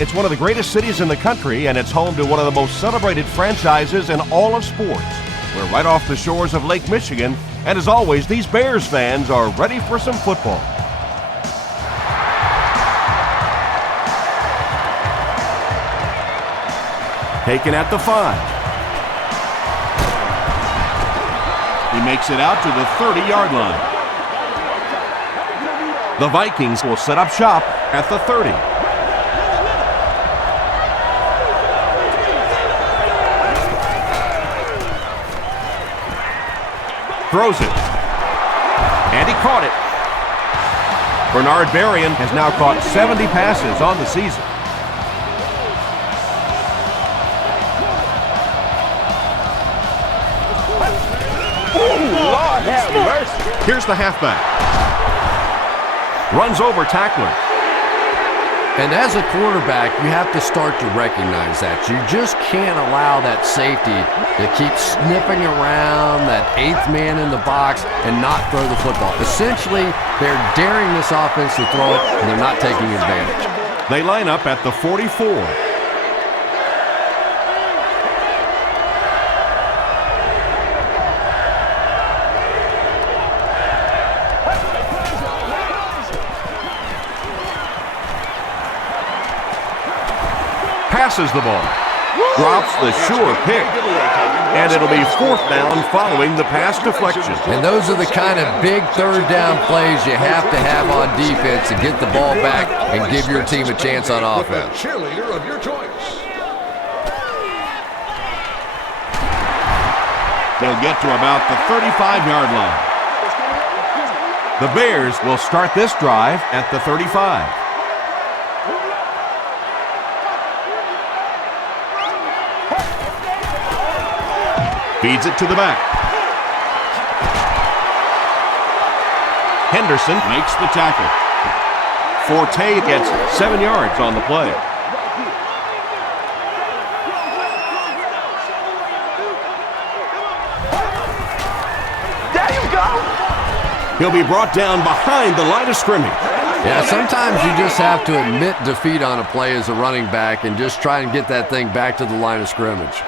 It's one of the greatest cities in the country, and it's home to one of the most celebrated franchises in all of sports. We're right off the shores of Lake Michigan, and as always, these Bears fans are ready for some football. Taken at the 5. He makes it out to the 30-yard line. The Vikings will set up shop at the 30. Throws it. And he caught it. Bernard Berrien has now caught 70 passes on the season. Lord have mercy. Here's the halfback. Runs over tacklers. And as a quarterback, you have to start to recognize that. You just can't allow that safety to keep sniffing around that 8th man in the box and not throw the football. Essentially, they're daring this offense to throw it, and they're not taking advantage. They line up at the 44. Passes the ball, drops the sure pick, and it'll be 4th down following the pass deflection. And those are the kind of big 3rd down plays you have to have on defense to get the ball back and give your team a chance on offense. Cheerleader of your choice. They'll get to about the 35-yard line. The Bears will start this drive at the 35. Feeds it to the back. Henderson makes the tackle. Forte gets 7 yards on the play. There you go. He'll be brought down behind the line of scrimmage. Yeah, sometimes you just have to admit defeat on a play as a running back and just try and get that thing back to the line of scrimmage.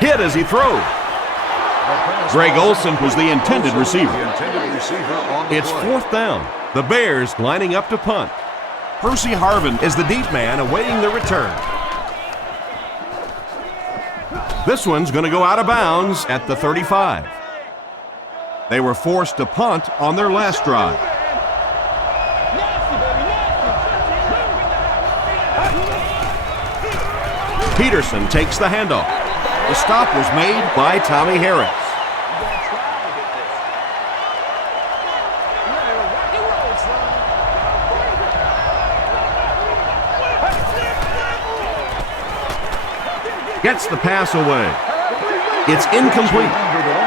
Hit as he throws. Greg Olsen was the intended receiver. It's 4th down. The Bears lining up to punt. Percy Harvin is the deep man awaiting the return. This one's going to go out of bounds at the 35. They were forced to punt on their last drive. Peterson takes the handoff. The stop was made by Tommy Harris. Gets the pass away. It's incomplete.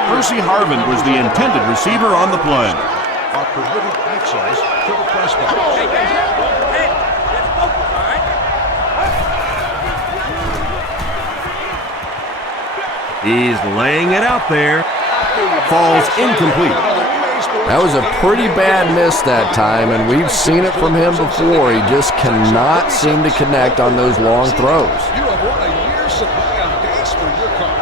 Percy Harvin was the intended receiver on the play. Are permitted access to the press box. He's laying it out there. Falls incomplete. That was a pretty bad miss that time, and we've seen it from him before. He just cannot seem to connect on those long throws. You have won a year's supply of gas for your car.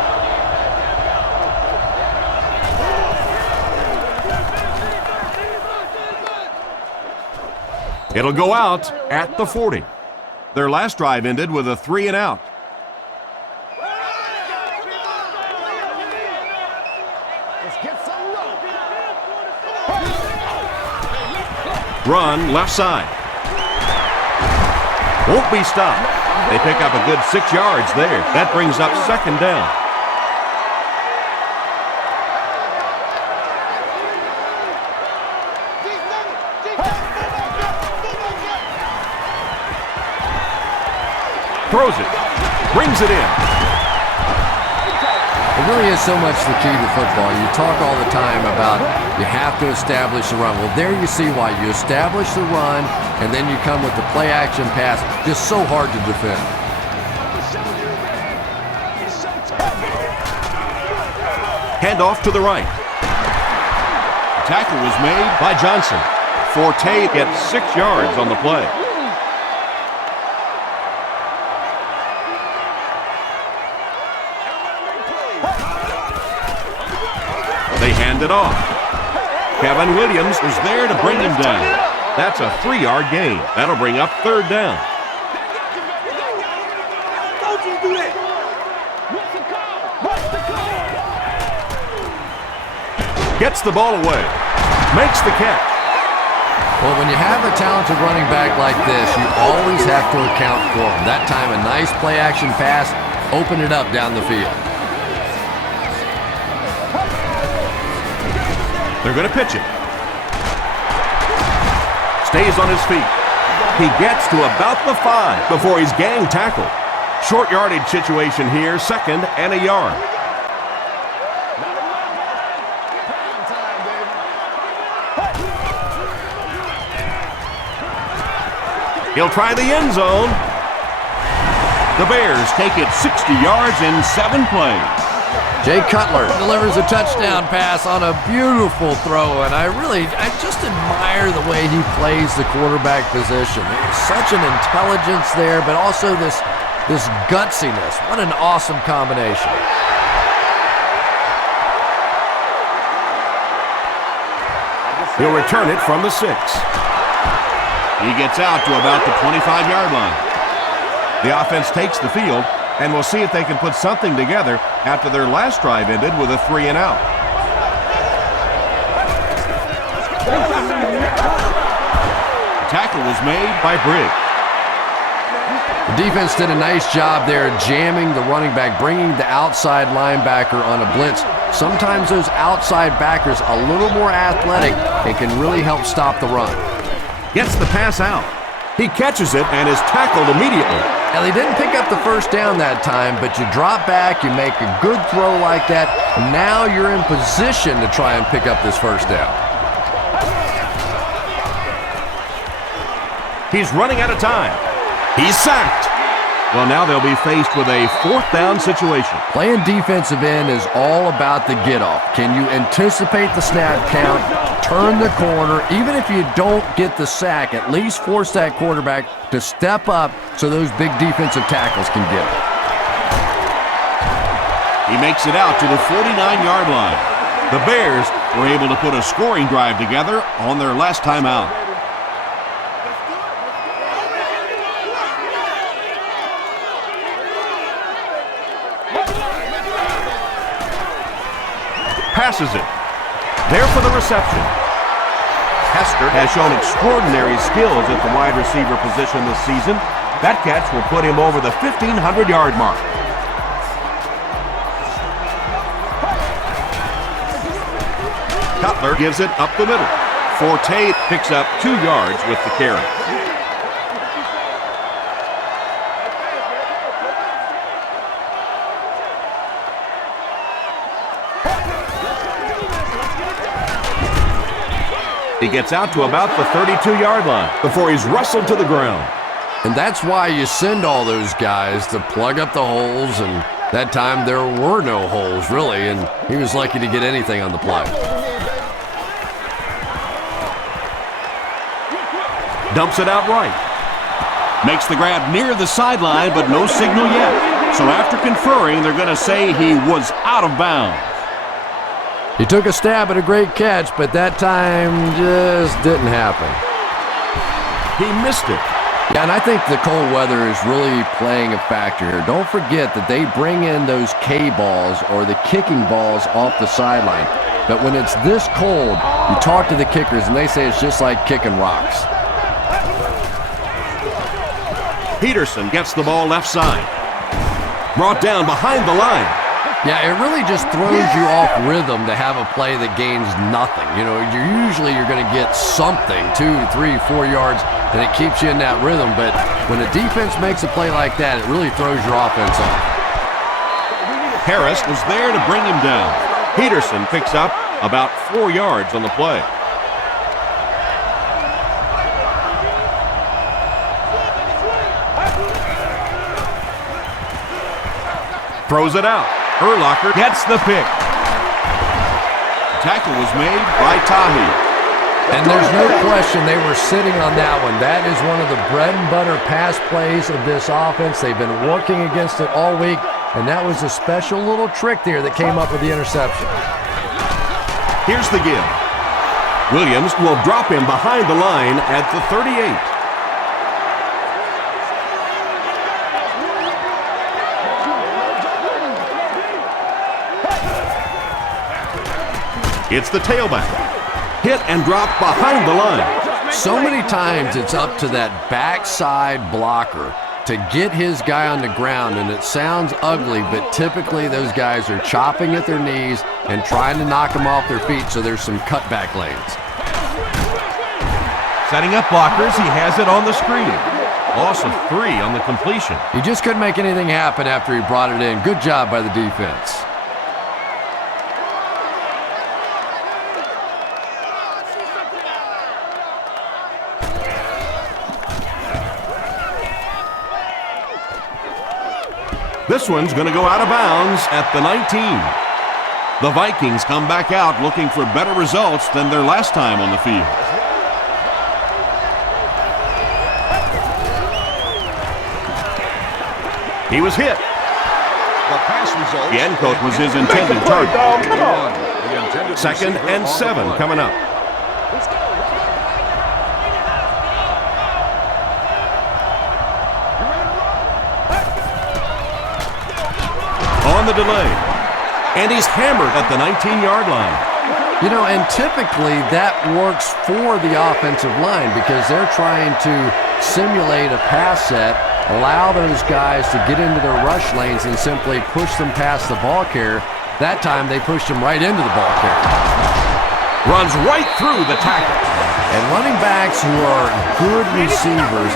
It'll go out at the 40. Their last drive ended with a 3 and out. Run left side. Won't be stopped. They pick up a good 6 yards there. That brings up 2nd down. Throws it. Brings it in. It really is so much the key to football. You talk all the time about you have to establish the run. Well, there you see why. You establish the run, and then you come with the play-action pass. Just so hard to defend. Hand off to the right. Tackle was made by Johnson. Forte gets 6 yards on the play. They hand it off. Kevin Williams was there to bring him down. That's a 3-yard gain. That'll bring up 3rd down. Gets the ball away. Makes the catch. Well, when you have a talented running back like this, you always have to account for him. That time, a nice play-action pass, open it up down the field. They're going to pitch it. Stays on his feet. He gets to about the 5 before he's gang tackled. Short yardage situation here, 2nd and a yard. He'll try the end zone. The Bears take it 60 yards in 7 plays. Jay Cutler delivers a touchdown pass on a beautiful throw, and I just admire the way he plays the quarterback position. There's such an intelligence there, but also this gutsiness. What an awesome combination. He'll return it from the 6. He gets out to about the 25-yard line. The offense takes the field, and we'll see if they can put something together after their last drive ended with a 3-and-out. Tackle was made by Briggs. The defense did a nice job there jamming the running back, bringing the outside linebacker on a blitz. Sometimes those outside backers a little more athletic and can really help stop the run. Gets the pass out. He catches it and is tackled immediately. Now, they didn't pick up the first down that time, but you drop back, you make a good throw like that, and now you're in position to try and pick up this first down. He's running out of time. He's sacked. Well, now they'll be faced with a 4th down situation. Playing defensive end is all about the get-off. Can you anticipate the snap count, turn the corner, even if you don't get the sack, at least force that quarterback to step up so those big defensive tackles can get it. He makes it out to the 49-yard line. The Bears were able to put a scoring drive together on their last time out. Passes it. There for the reception. Hester has shown extraordinary skills at the wide receiver position this season. That catch will put him over the 1,500-yard mark. Cutler gives it up the middle. Forte picks up 2 yards with the carry. He gets out to about the 32-yard line before he's wrestled to the ground. And that's why you send all those guys to plug up the holes, and that time there were no holes, really, and he was lucky to get anything on the play. Dumps it out right. Makes the grab near the sideline, but no signal yet. So after conferring, they're going to say he was out of bounds. He took a stab at a great catch, but that time just didn't happen. He missed it. Yeah, and I think the cold weather is really playing a factor here. Don't forget that they bring in those K-balls or the kicking balls off the sideline. But when it's this cold, you talk to the kickers, and they say it's just like kicking rocks. Peterson gets the ball left side. Brought down behind the line. Yeah, it really just throws you off rhythm to have a play that gains nothing. You know, you're going to get something, 2, 3, 4 yards, and it keeps you in that rhythm. But when a defense makes a play like that, it really throws your offense off. Harris was there to bring him down. Peterson picks up about 4 yards on the play. Throws it out. Urlacher gets the pick. tackle was made by Tahi. And there's no question they were sitting on that one. That is one of the bread and butter pass plays of this offense. They've been working against it all week, and that was a special little trick there that came up with the interception. Here's the give. Williams will drop him behind the line at the 38. It's the tailback. Hit and drop behind the line. So many times it's up to that backside blocker to get his guy on the ground, and it sounds ugly, but typically those guys are chopping at their knees and trying to knock them off their feet, so there's some cutback lanes. Setting up blockers, he has it on the screen. Loss of 3 on the completion. He just couldn't make anything happen after he brought it in. Good job by the defense. This one's going to go out of bounds at the 19. The Vikings come back out looking for better results than their last time on the field. He was hit. The pass results. The end coat was his intended target. 2nd and 7 coming up. On the delay. And he's hammered at the 19-yard line. You know, and typically that works for the offensive line because they're trying to simulate a pass set, allow those guys to get into their rush lanes and simply push them past the ball carrier. That time they pushed him right into the ball carrier. Runs right through the tackle. And running backs who are good receivers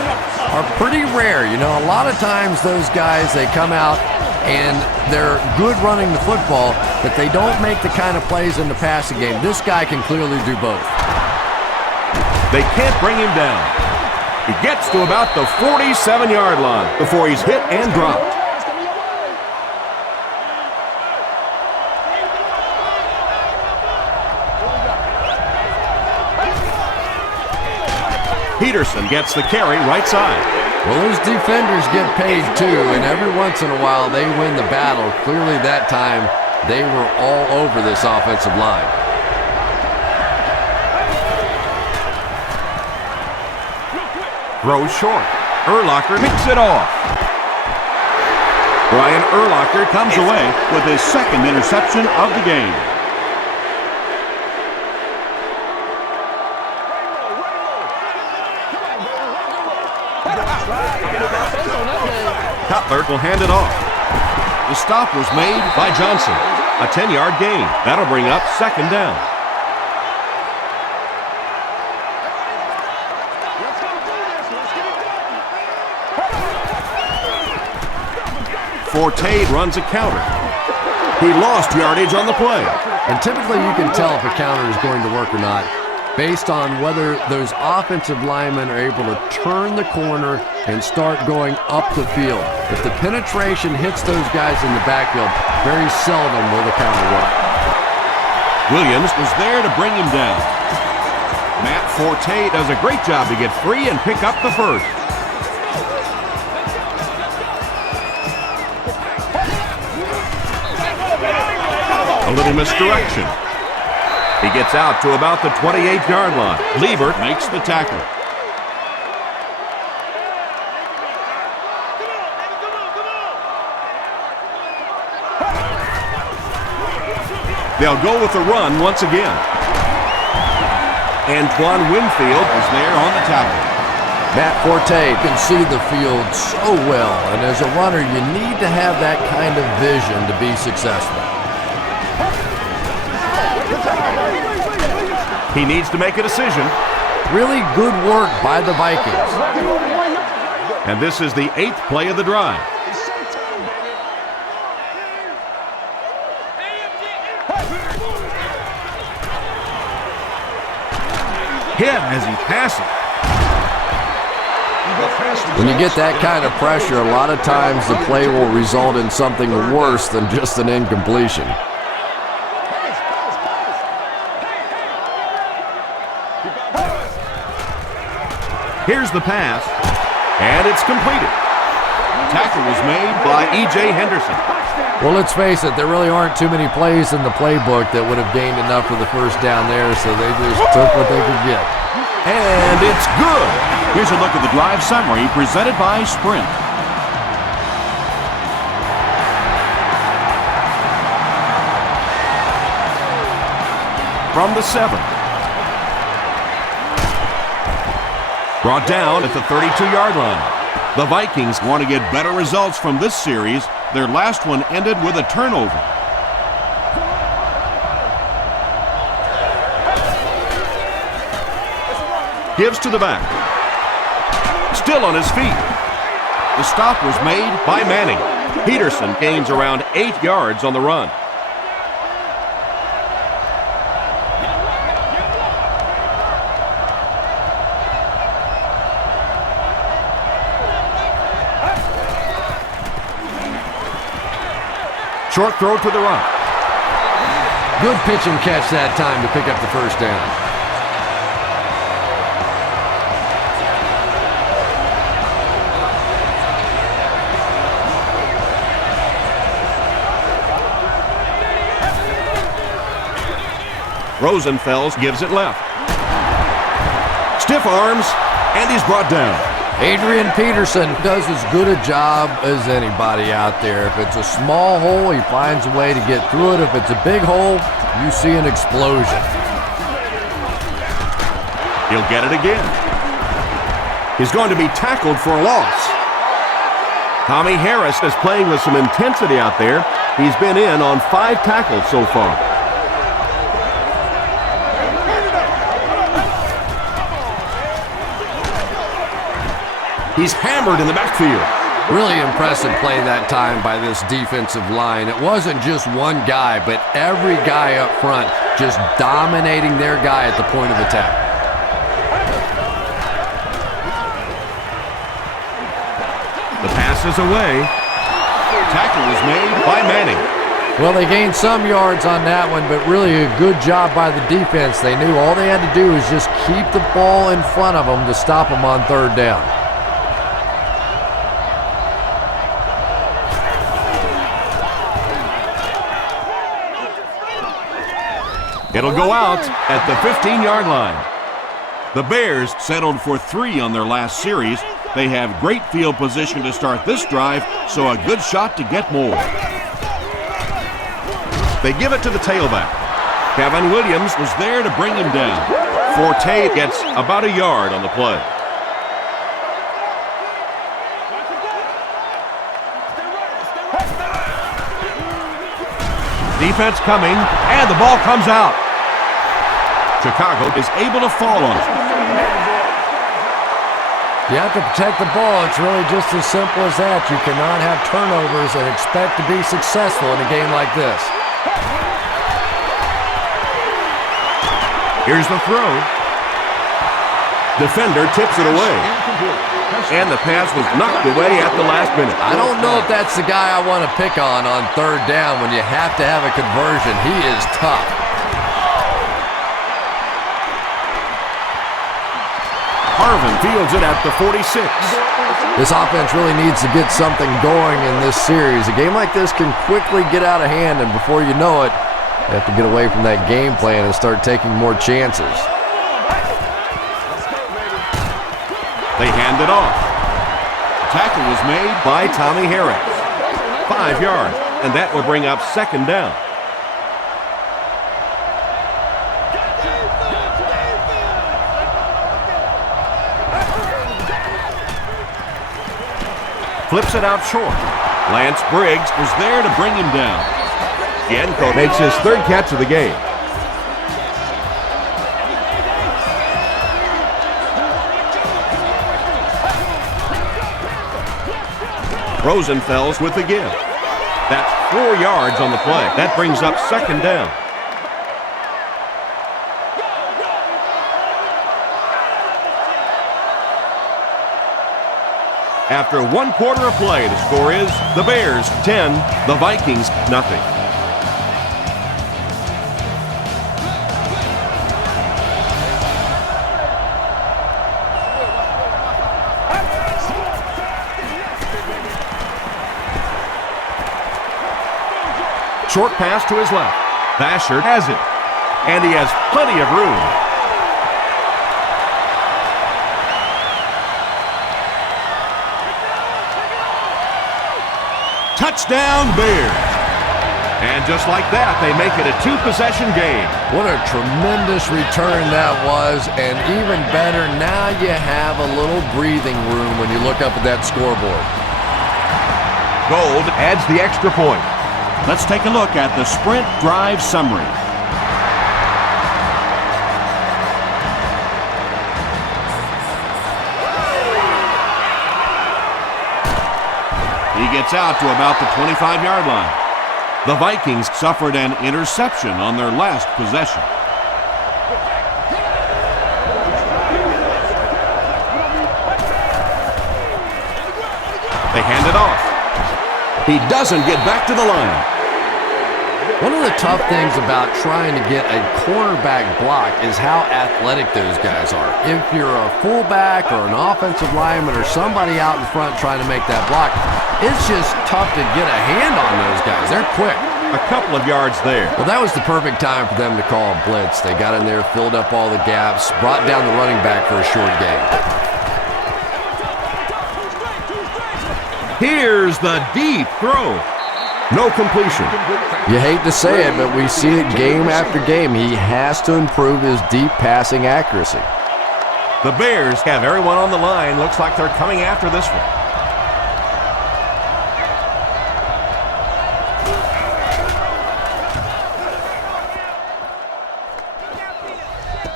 are pretty rare. You know, a lot of times those guys, they come out and they're good running the football, but they don't make the kind of plays in the passing game. This guy can clearly do both. They can't bring him down. He gets to about the 47-yard line before he's hit and dropped. Peterson gets the carry right side. Well, those defenders get paid too, and every once in a while they win the battle. Clearly that time they were all over this offensive line. Throws short. Urlacher picks it off. Brian Urlacher comes away with his 2nd interception of the game. Cutler will hand it off. The stop was made by Johnson. A 10-yard gain. That'll bring up 2nd down. Forte runs a counter. He lost yardage on the play. And typically you can tell if a counter is going to work or not based on whether those offensive linemen are able to turn the corner and start going up the field. If the penetration hits those guys in the backfield, very seldom will the counter work. Williams was there to bring him down. Matt Forte does a great job to get free and pick up the 1st. A little misdirection. He gets out to about the 28-yard line. Liebert makes the tackle. They'll go with the run once again. Antoine Winfield is there on the tackle. Matt Forte can see the field so well, and as a runner, you need to have that kind of vision to be successful. He needs to make a decision. Really good work by the Vikings. And this is the 8th play of the drive. Hit as he passes. When you get that kind of pressure, a lot of times the play will result in something worse than just an incompletion. Here's the pass, and it's completed. Tackle was made by E.J. Henderson. Well, let's face it, there really aren't too many plays in the playbook that would have gained enough for the first down there, so they just took what they could get. And it's good. Here's a look at the drive summary presented by Sprint. From the 7. Brought down at the 32-yard line. The Vikings want to get better results from this series. Their last one ended with a turnover. Gives to the back. Still on his feet. The stop was made by Manning. Peterson gains around 8 yards on the run. Short throw to the right. Good pitch and catch that time to pick up the first down. Rosenfels gives it left. Stiff arms, and he's brought down. Adrian Peterson does as good a job as anybody out there. If it's a small hole, he finds a way to get through it. If it's a big hole, you see an explosion. He'll get it again. He's going to be tackled for a loss. Tommy Harris is playing with some intensity out there. He's been in on 5 tackles so far. He's hammered in the backfield. Really impressive play that time by this defensive line. It wasn't just one guy, but every guy up front just dominating their guy at the point of attack. The pass is away. Tackle was made by Manning. Well, they gained some yards on that one, but really a good job by the defense. They knew all they had to do was just keep the ball in front of them to stop them on third down. It'll go out at the 15-yard line. The Bears settled for 3 on their last series. They have great field position to start this drive, so a good shot to get more. They give it to the tailback. Kevin Williams was there to bring him down. Forte gets about a yard on the play. Defense coming, and the ball comes out. Chicago is able to fall on it. You have to protect the ball. It's really just as simple as that. You cannot have turnovers and expect to be successful in a game like this. Here's the throw. Defender tips it away. And the pass was knocked away at the last minute. I don't know if that's the guy I want to pick on third down when you have to have a conversion. He is tough. Harvin fields it at the 46. This offense really needs to get something going in this series. A game like this can quickly get out of hand, and before you know it, you have to get away from that game plan and start taking more chances. They hand it off. Tackle was made by Tommy Harris. 5 yards, and that will bring up second down. Flips it out short. Lance Briggs was there to bring him down. Yenko makes his 3rd catch of the game. Rosenfels with the give. That's 4 yards on the play. That brings up second down. After 1 quarter of play, the score is the Bears 10, the Vikings nothing. Short pass to his left. Vasher has it. And he has plenty of room. Touchdown, Bears. And just like that, they make it a two-possession game. What a tremendous return that was, and even better, now you have a little breathing room when you look up at that scoreboard. Gold adds the extra point. Let's take a look at the sprint drive summary. He gets out to about the 25-yard line. The Vikings suffered an interception on their last possession. They hand it off. He doesn't get back to the line. One of the tough things about trying to get a cornerback block is how athletic those guys are. If you're a fullback or an offensive lineman or somebody out in front trying to make that block, it's just tough to get a hand on those guys. They're quick. A couple of yards there. Well, that was the perfect time for them to call a blitz. They got in there, filled up all the gaps, brought down the running back for a short gain. Here's the deep throw. No completion. You hate to say it, but we see it game after game. He has to improve his deep passing accuracy. The Bears have everyone on the line. Looks like they're coming after this one.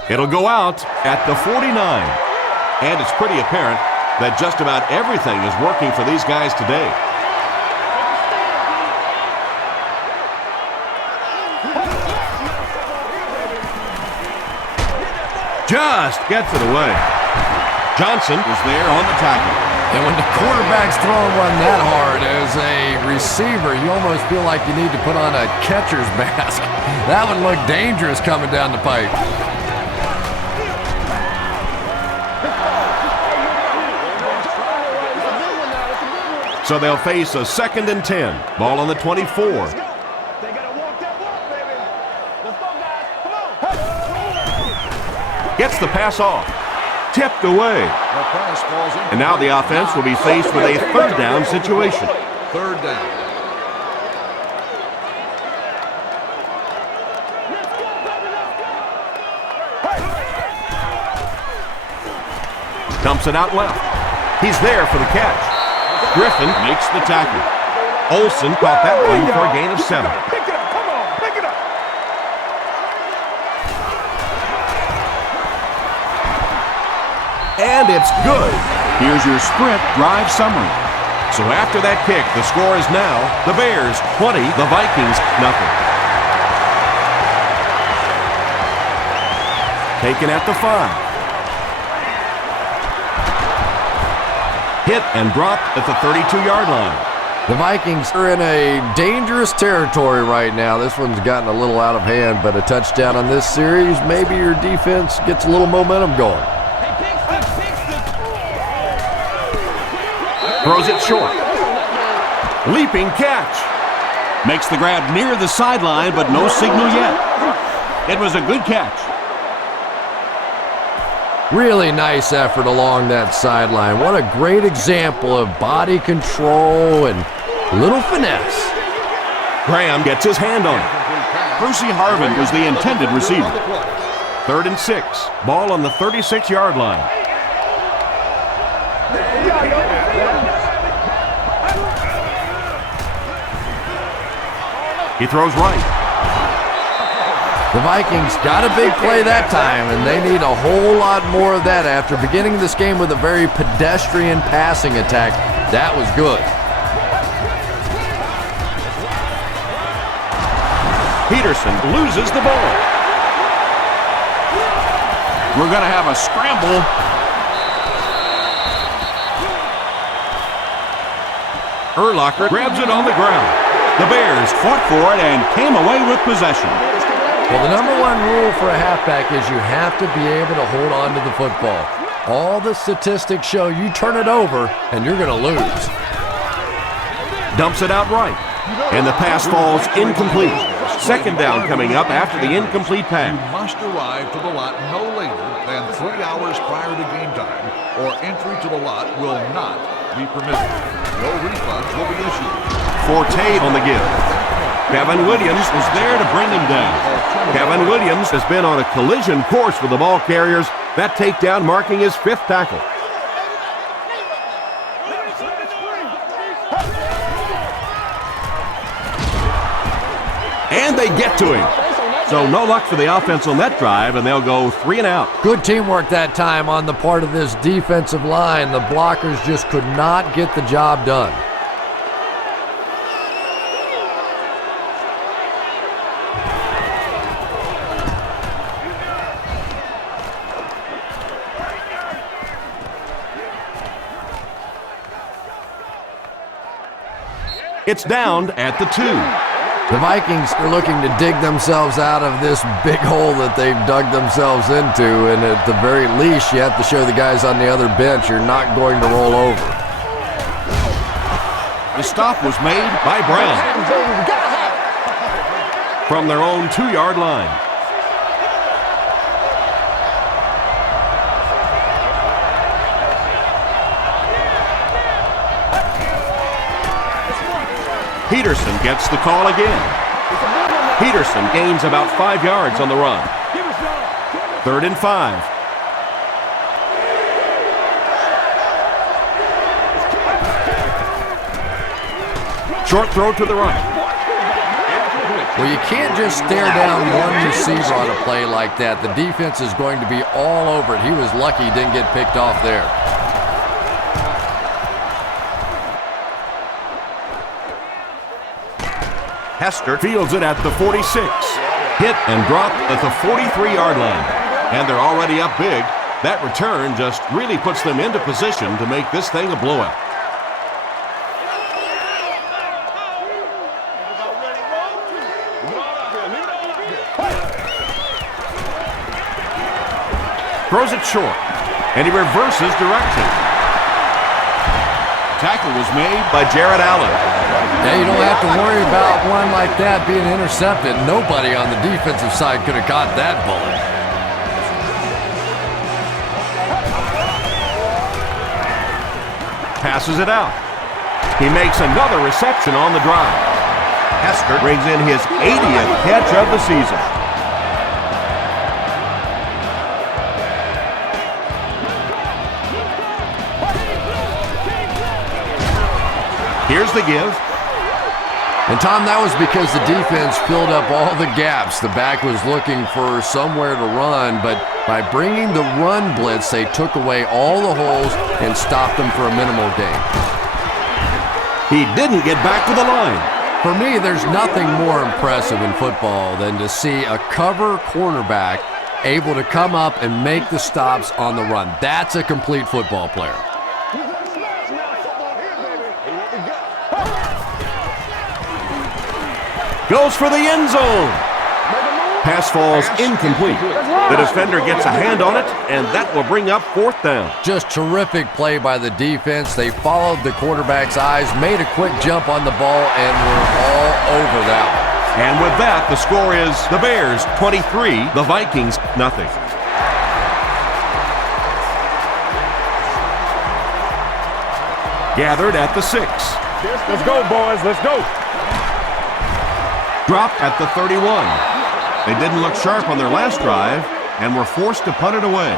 It'll go out at the 49. And it's pretty apparent that just about everything is working for these guys today. Just gets it away. Johnson is there on the tackle. And when the quarterback's throwing one that hard as a receiver, you almost feel like you need to put on a catcher's mask. That one looked dangerous coming down the pipe. So they'll face a 2nd and 10. Ball on the 24. They gotta walk that walk, baby. Let's go, guys. Come on. Gets the pass off. Tipped away. The pass falls in. And now the offense will be faced with a 3rd down situation. 3rd down. Dumps it out left. He's there for the catch. Griffin makes the tackle. Olsen caught that one for a gain of 7. Pick it up. Come on. Pick it up. And it's good. Here's your sprint drive summary. So after that kick, the score is now the Bears 20, the Vikings nothing. Taken at the 5. Hit and dropped at the 32-yard line. The Vikings are in a dangerous territory right now. This one's gotten a little out of hand, but a touchdown on this series, maybe your defense gets a little momentum going. Throws it short. Leaping catch. Makes the grab near the sideline, but no signal yet. It was a good catch. Really nice effort along that sideline. What a great example of body control and little finesse. Graham gets his hand on it. Percy Harvin was the intended receiver. 3rd and 6. Ball on the 36-yard line. He throws right. The Vikings got a big play that time, and they need a whole lot more of that after beginning this game with a very pedestrian passing attack. That was good. Peterson loses the ball. We're going to have a scramble. Urlacher grabs it on the ground. The Bears fought for it and came away with possession. Well, the number one rule for a halfback is you have to be able to hold on to the football. All the statistics show you turn it over and you're going to lose. Dumps it out right. And the pass falls incomplete. Second down coming up after the incomplete pass. You must arrive to the lot no later than 3 hours prior to game time, or entry to the lot will not be permitted. No refunds will be issued. Forte on the give. Kevin Williams was there to bring him down. Kevin Williams has been on a collision course with the ball carriers. That takedown marking his 5th tackle. And they get to him. So no luck for the offense on that drive, and they'll go 3 and out. Good teamwork that time on the part of this defensive line. The blockers just could not get the job done. It's down at the 2. The Vikings are looking to dig themselves out of this big hole that they've dug themselves into, and at the very least, you have to show the guys on the other bench you're not going to roll over. The stop was made by Brown from their own 2-yard line. Peterson gets the call again. Peterson gains about 5 yards on the run. 3rd and 5. Short throw to the right. Well, you can't just stare down one receiver on a play like that. The defense is going to be all over it. He was lucky he didn't get picked off there. Hester fields it at the 46. Hit and dropped at the 43-yard line. And they're already up big. That return just really puts them into position to make this thing a blowout. Throws it short, and he reverses direction. Tackle was made by Jared Allen. Yeah, you don't have to worry about one like that being intercepted. Nobody on the defensive side could have caught that bullet. Passes it out. He makes another reception on the drive. Hester brings in his 80th catch of the season. Here's the give. And Tom, that was because the defense filled up all the gaps. The back was looking for somewhere to run, but by bringing the run blitz, they took away all the holes and stopped them for a minimal gain. He didn't get back to the line. For me, there's nothing more impressive in football than to see a cover cornerback able to come up and make the stops on the run. That's a complete football player. Goes for the end zone. Pass falls incomplete. The defender gets a hand on it, and that will bring up 4th down. Just terrific play by the defense. They followed the quarterback's eyes, made a quick jump on the ball, and were all over that one. And with that, the score is the Bears 23, the Vikings nothing. Gathered at the 6. Let's go, boys. Let's go. Dropped at the 31. They didn't look sharp on their last drive and were forced to punt it away.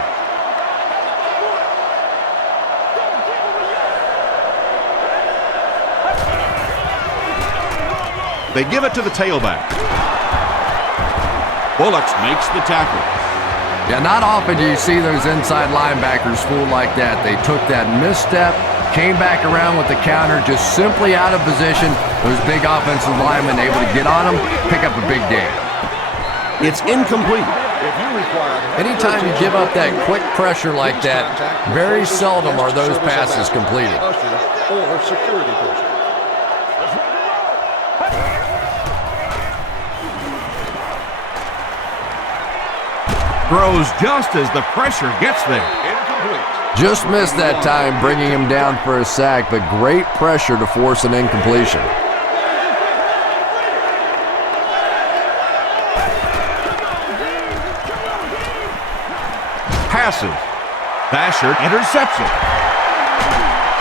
They give it to the tailback. Bullocks makes the tackle. Yeah, not often do you see those inside linebackers fool like that. They took that misstep, came back around with the counter, just simply out of position. Those big offensive linemen able to get on them, pick up a big gain. It's incomplete. Anytime you give up that quick pressure like that, very seldom are those passes completed. Or security person. Throws just as the pressure gets there. Incomplete. Just missed that time, bringing him down for a sack, but great pressure to force an incompletion. passes. Basher intercepts it.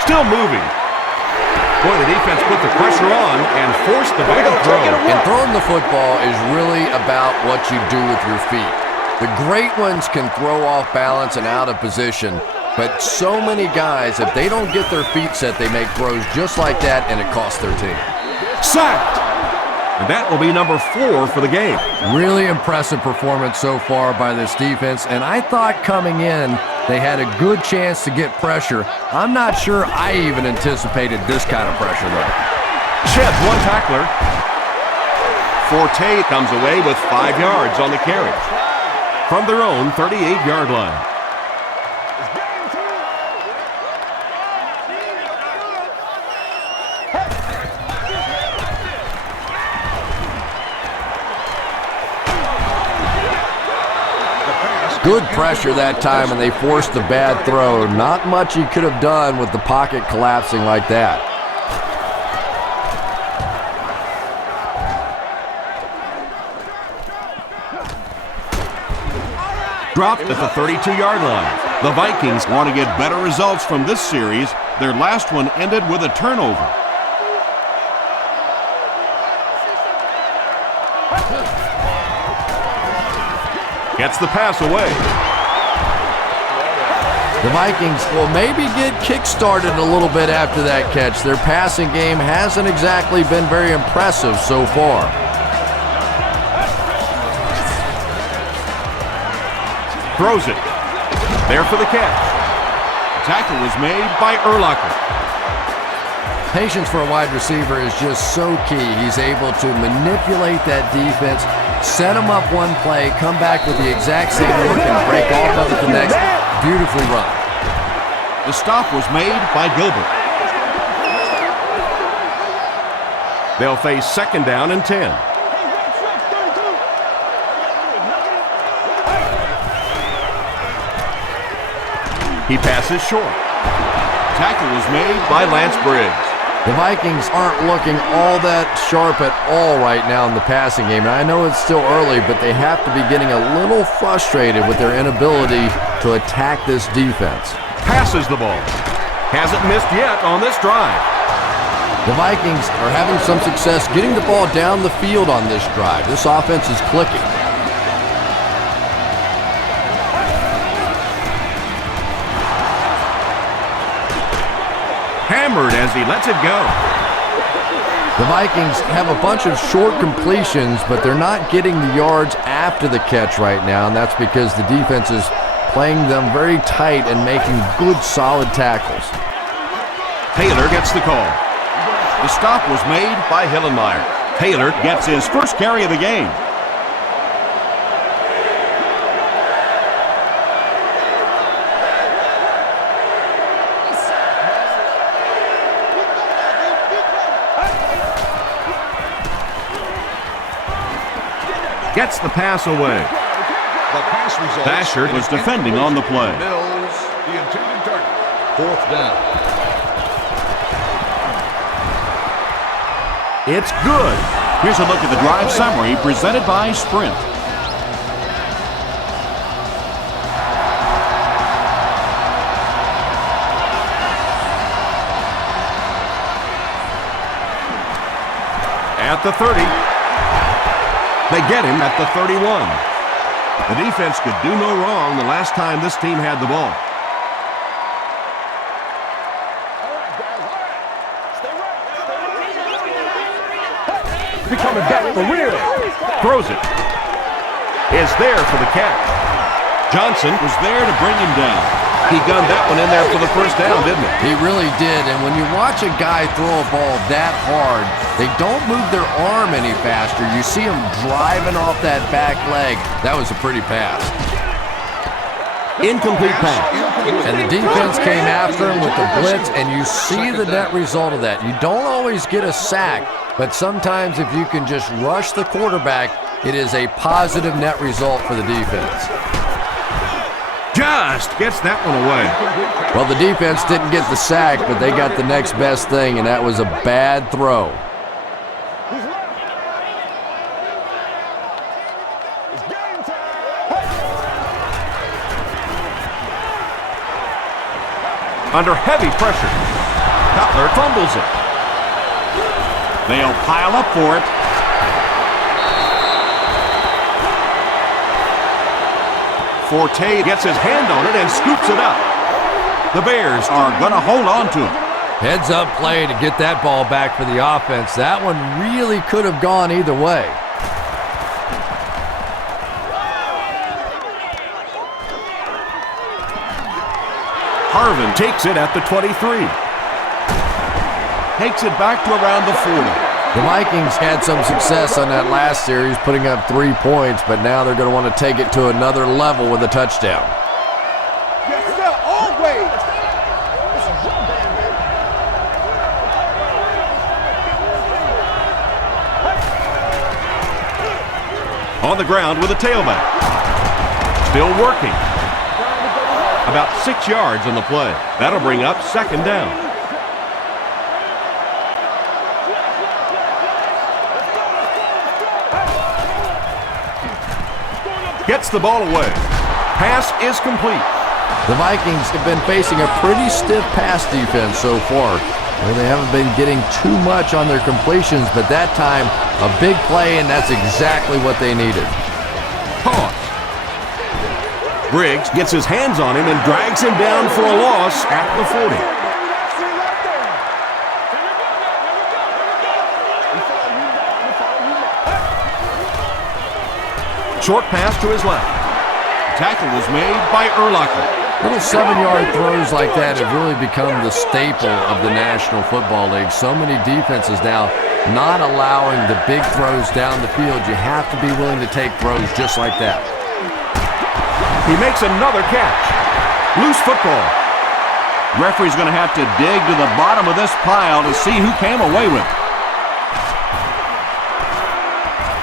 Still moving. Boy, the defense put the pressure on and forced the big throw. And throwing the football is really about what you do with your feet. The great ones can throw off balance and out of position, but so many guys, if they don't get their feet set, they make throws just like that, and it costs their team. Sacked! And that will be number 4 for the game. Really impressive performance so far by this defense, and I thought coming in they had a good chance to get pressure. I'm not sure I even anticipated this kind of pressure, though. Sheds one tackler. Forte comes away with 5 yards on the carry from their own 38-yard line. Good pressure that time, and they forced the bad throw. Not much he could have done with the pocket collapsing like that. Dropped at the 32-yard line. The Vikings want to get better results from this series. Their last one ended with a turnover. Gets the pass away. The Vikings will maybe get kick-started a little bit after that catch. Their passing game hasn't exactly been very impressive so far. Throws it. There for the catch. Tackle was made by Urlacher. Patience for a wide receiver is just so key. He's able to manipulate that defense, set them up one play, come back with the exact same look, and break off of it the next. Beautifully run. The stop was made by Gilbert. They'll face 2nd down and 10. He passes short. Tackle was made by Lance Briggs. The Vikings aren't looking all that sharp at all right now in the passing game. And I know it's still early, but they have to be getting a little frustrated with their inability to attack this defense. Passes the ball. Hasn't missed yet on this drive. The Vikings are having some success getting the ball down the field on this drive. This offense is clicking. Hammered as he lets it go. The Vikings have a bunch of short completions, but they're not getting the yards after the catch right now, and that's because the defense is playing them very tight and making good, solid tackles. Taylor gets the call. The stop was made by Hillenmeyer. Taylor gets his first carry of the game. Gets the pass away. The pass results. Basher was defending on the play. Mills, the intended target. 4th down. It's good. Here's a look at the drive summary presented by Sprint. At the 30. They get him at the 31. The defense could do no wrong the last time this team had the ball. Coming back for real. Throws it. Is there for the catch. Johnson was there to bring him down. He gunned that one in there for the first down, didn't he? He really did, and when you watch a guy throw a ball that hard, they don't move their arm any faster. You see him driving off that back leg. That was a pretty pass. Incomplete pass. And the defense came after him with the blitz, and you see the net result of that. You don't always get a sack, but sometimes if you can just rush the quarterback, it is a positive net result for the defense. Just gets that one away. Well, the defense didn't get the sack, but they got the next best thing, and that was a bad throw. under heavy pressure. Cutler fumbles it. They'll pile up for it. Forte gets his hand on it and scoops it up. The Bears are going to hold on to it. Heads up play to get that ball back for the offense. That one really could have gone either way. Harvin takes it at the 23. Takes it back to around the 40. The Vikings had some success on that last series, putting up 3 points, but now they're going to want to take it to another level with a touchdown. Yes, sir, always. This is your band, baby. On the ground with a tailback. Still working. About 6 yards on the play. That'll bring up second down. Gets the ball away. Pass is complete. The Vikings have been facing a pretty stiff pass defense so far. They haven't been getting too much on their completions, but that time, a big play, and that's exactly what they needed. Pause. Briggs gets his hands on him and drags him down for a loss at the 40. Short pass to his left. Tackle was made by Urlacher. Little 7-yard throws like that have really become the staple of the National Football League. So many defenses now not allowing the big throws down the field. You have to be willing to take throws just like that. He makes another catch. Loose football. Referee's going to have to dig to the bottom of this pile to see who came away with it.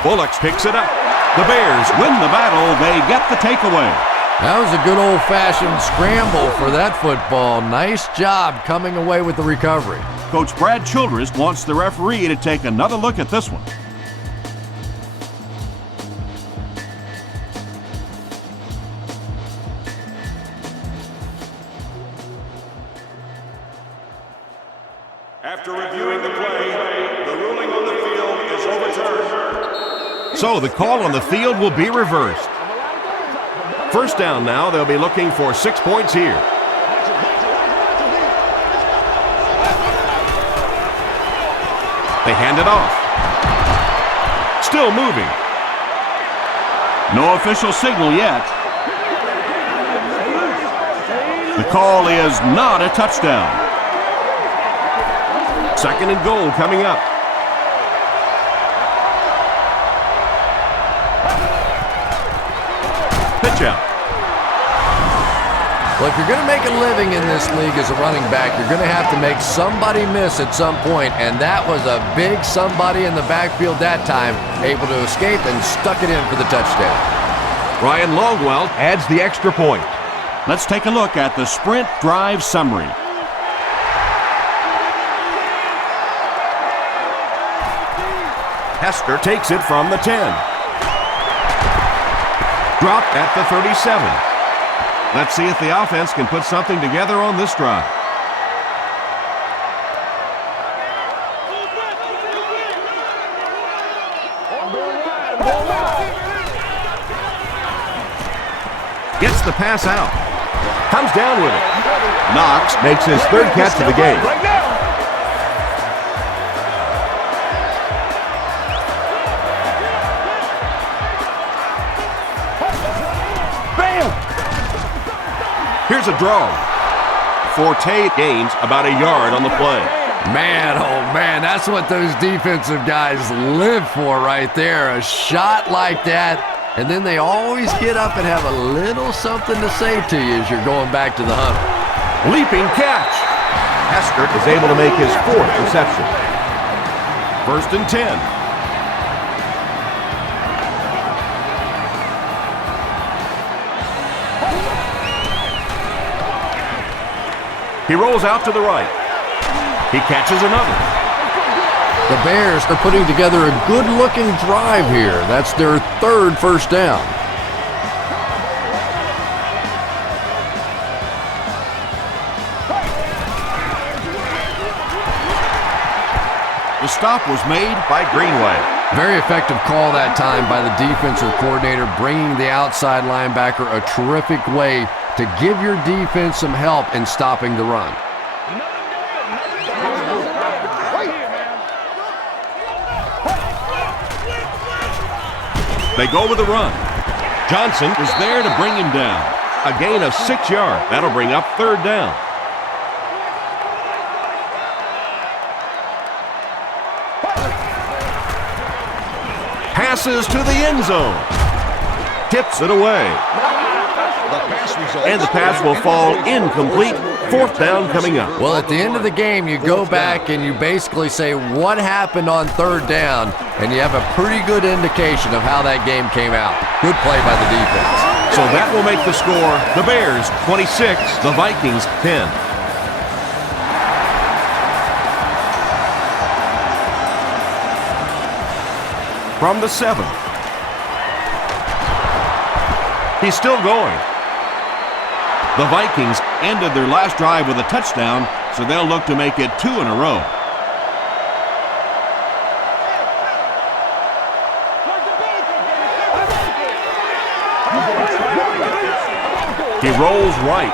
Bullocks picks it up. The Bears win the battle. They get the takeaway. That was a good old-fashioned scramble for that football. Nice job coming away with the recovery. Coach Brad Childress wants the referee to take another look at this one. After reviewing the play, the ruling on the field is overturned. So the call on the field will be reversed. First down now, they'll be looking for 6 points here. They hand it off. Still moving. No official signal yet. The call is not a touchdown. Second and goal coming up. Pitch out. Well, if you're going to make a living in this league as a running back, you're going to have to make somebody miss at some point, and that was a big somebody in the backfield that time, able to escape and stuck it in for the touchdown. Ryan Longwell adds the extra point. Let's take a look at the sprint drive summary. Hester takes it from the 10. Dropped at the 37. Let's see if the offense can put something together on this drive. Gets the pass out. Comes down with it. Knox makes his third catch of the game. Here's a draw. Forte gains about a yard on the play. Man, oh man, that's what those defensive guys live for right there. A shot like that, and then they always get up and have a little something to say to you as you're going back to the hunt. Leaping catch. Hester is able to make his fourth reception. First and 10. He rolls out to the right. He catches another. The Bears are putting together a good-looking drive here. That's their third first down. stop was made by Greenway. Very effective call that time by the defensive coordinator, bringing the outside linebacker a terrific way to give your defense some help in stopping the run. They go with the run. Johnson is there to bring him down. A gain of 6 yards. That'll bring up 3rd down. Passes to the end zone. Tips it away. And the pass will fall incomplete. 4th down coming up. Well, at the end of the game, you go back and you basically say what happened on 3rd down, and you have a pretty good indication of how that game came out. Good play by the defense. So that will make the score the Bears 26, the Vikings 10. From the 7. He's still going. The Vikings ended their last drive with a touchdown, so they'll look to make it 2 in a row. He rolls right.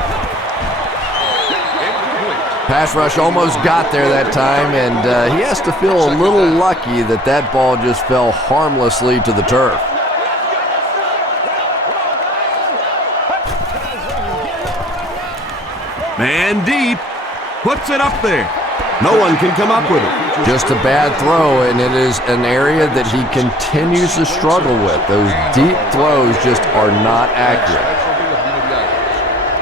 Pass rush almost got there that time, and he has to feel a little lucky that that ball just fell harmlessly to the turf. Man deep. Puts it up there. No one can come up with it. Just a bad throw, and it is an area that he continues to struggle with. Those deep throws just are not accurate.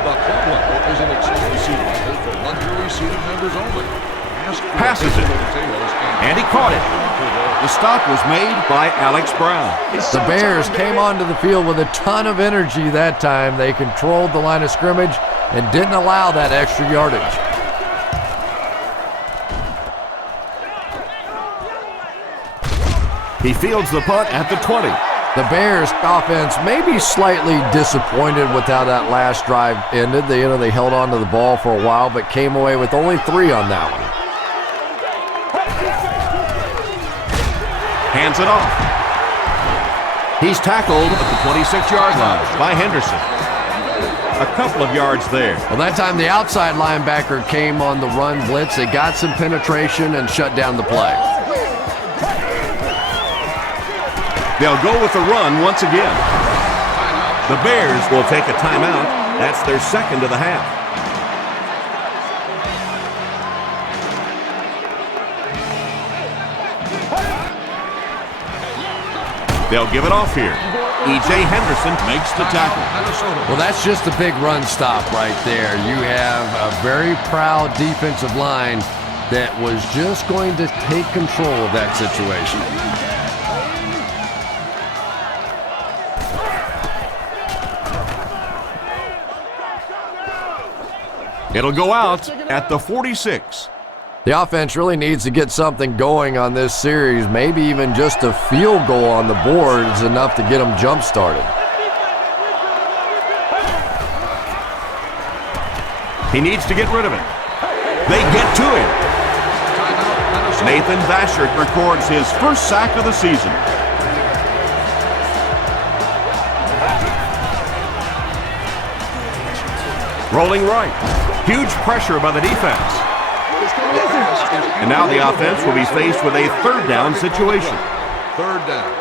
The club level is an exclusive level for luxury seating members only. Passes it. And he caught it. The stop was made by Alex Brown. The Bears came onto the field with a ton of energy that time. They controlled the line of scrimmage and didn't allow that extra yardage. He fields the punt at the 20. The Bears offense may be slightly disappointed with how that last drive ended. They held on to the ball for a while, but came away with only 3 on that one. Hands it off. He's tackled at the 26-yard line by Henderson. A couple of yards there. Well, that time the outside linebacker came on the run blitz. They got some penetration and shut down the play. They'll go with the run once again. The Bears will take a timeout. That's their 2nd of the half. They'll give it off here. E.J. Henderson makes the tackle. Well, that's just a big run stop right there. You have a very proud defensive line that was just going to take control of that situation. It'll go out at the 46. The offense really needs to get something going on this series. Maybe even just a field goal on the board is enough to get them jump-started. He needs to get rid of it. They get to him. Nathan Vashert records his first sack of the season. Rolling right. Huge pressure by the defense. And now the offense will be faced with a 3rd down situation. 3rd down.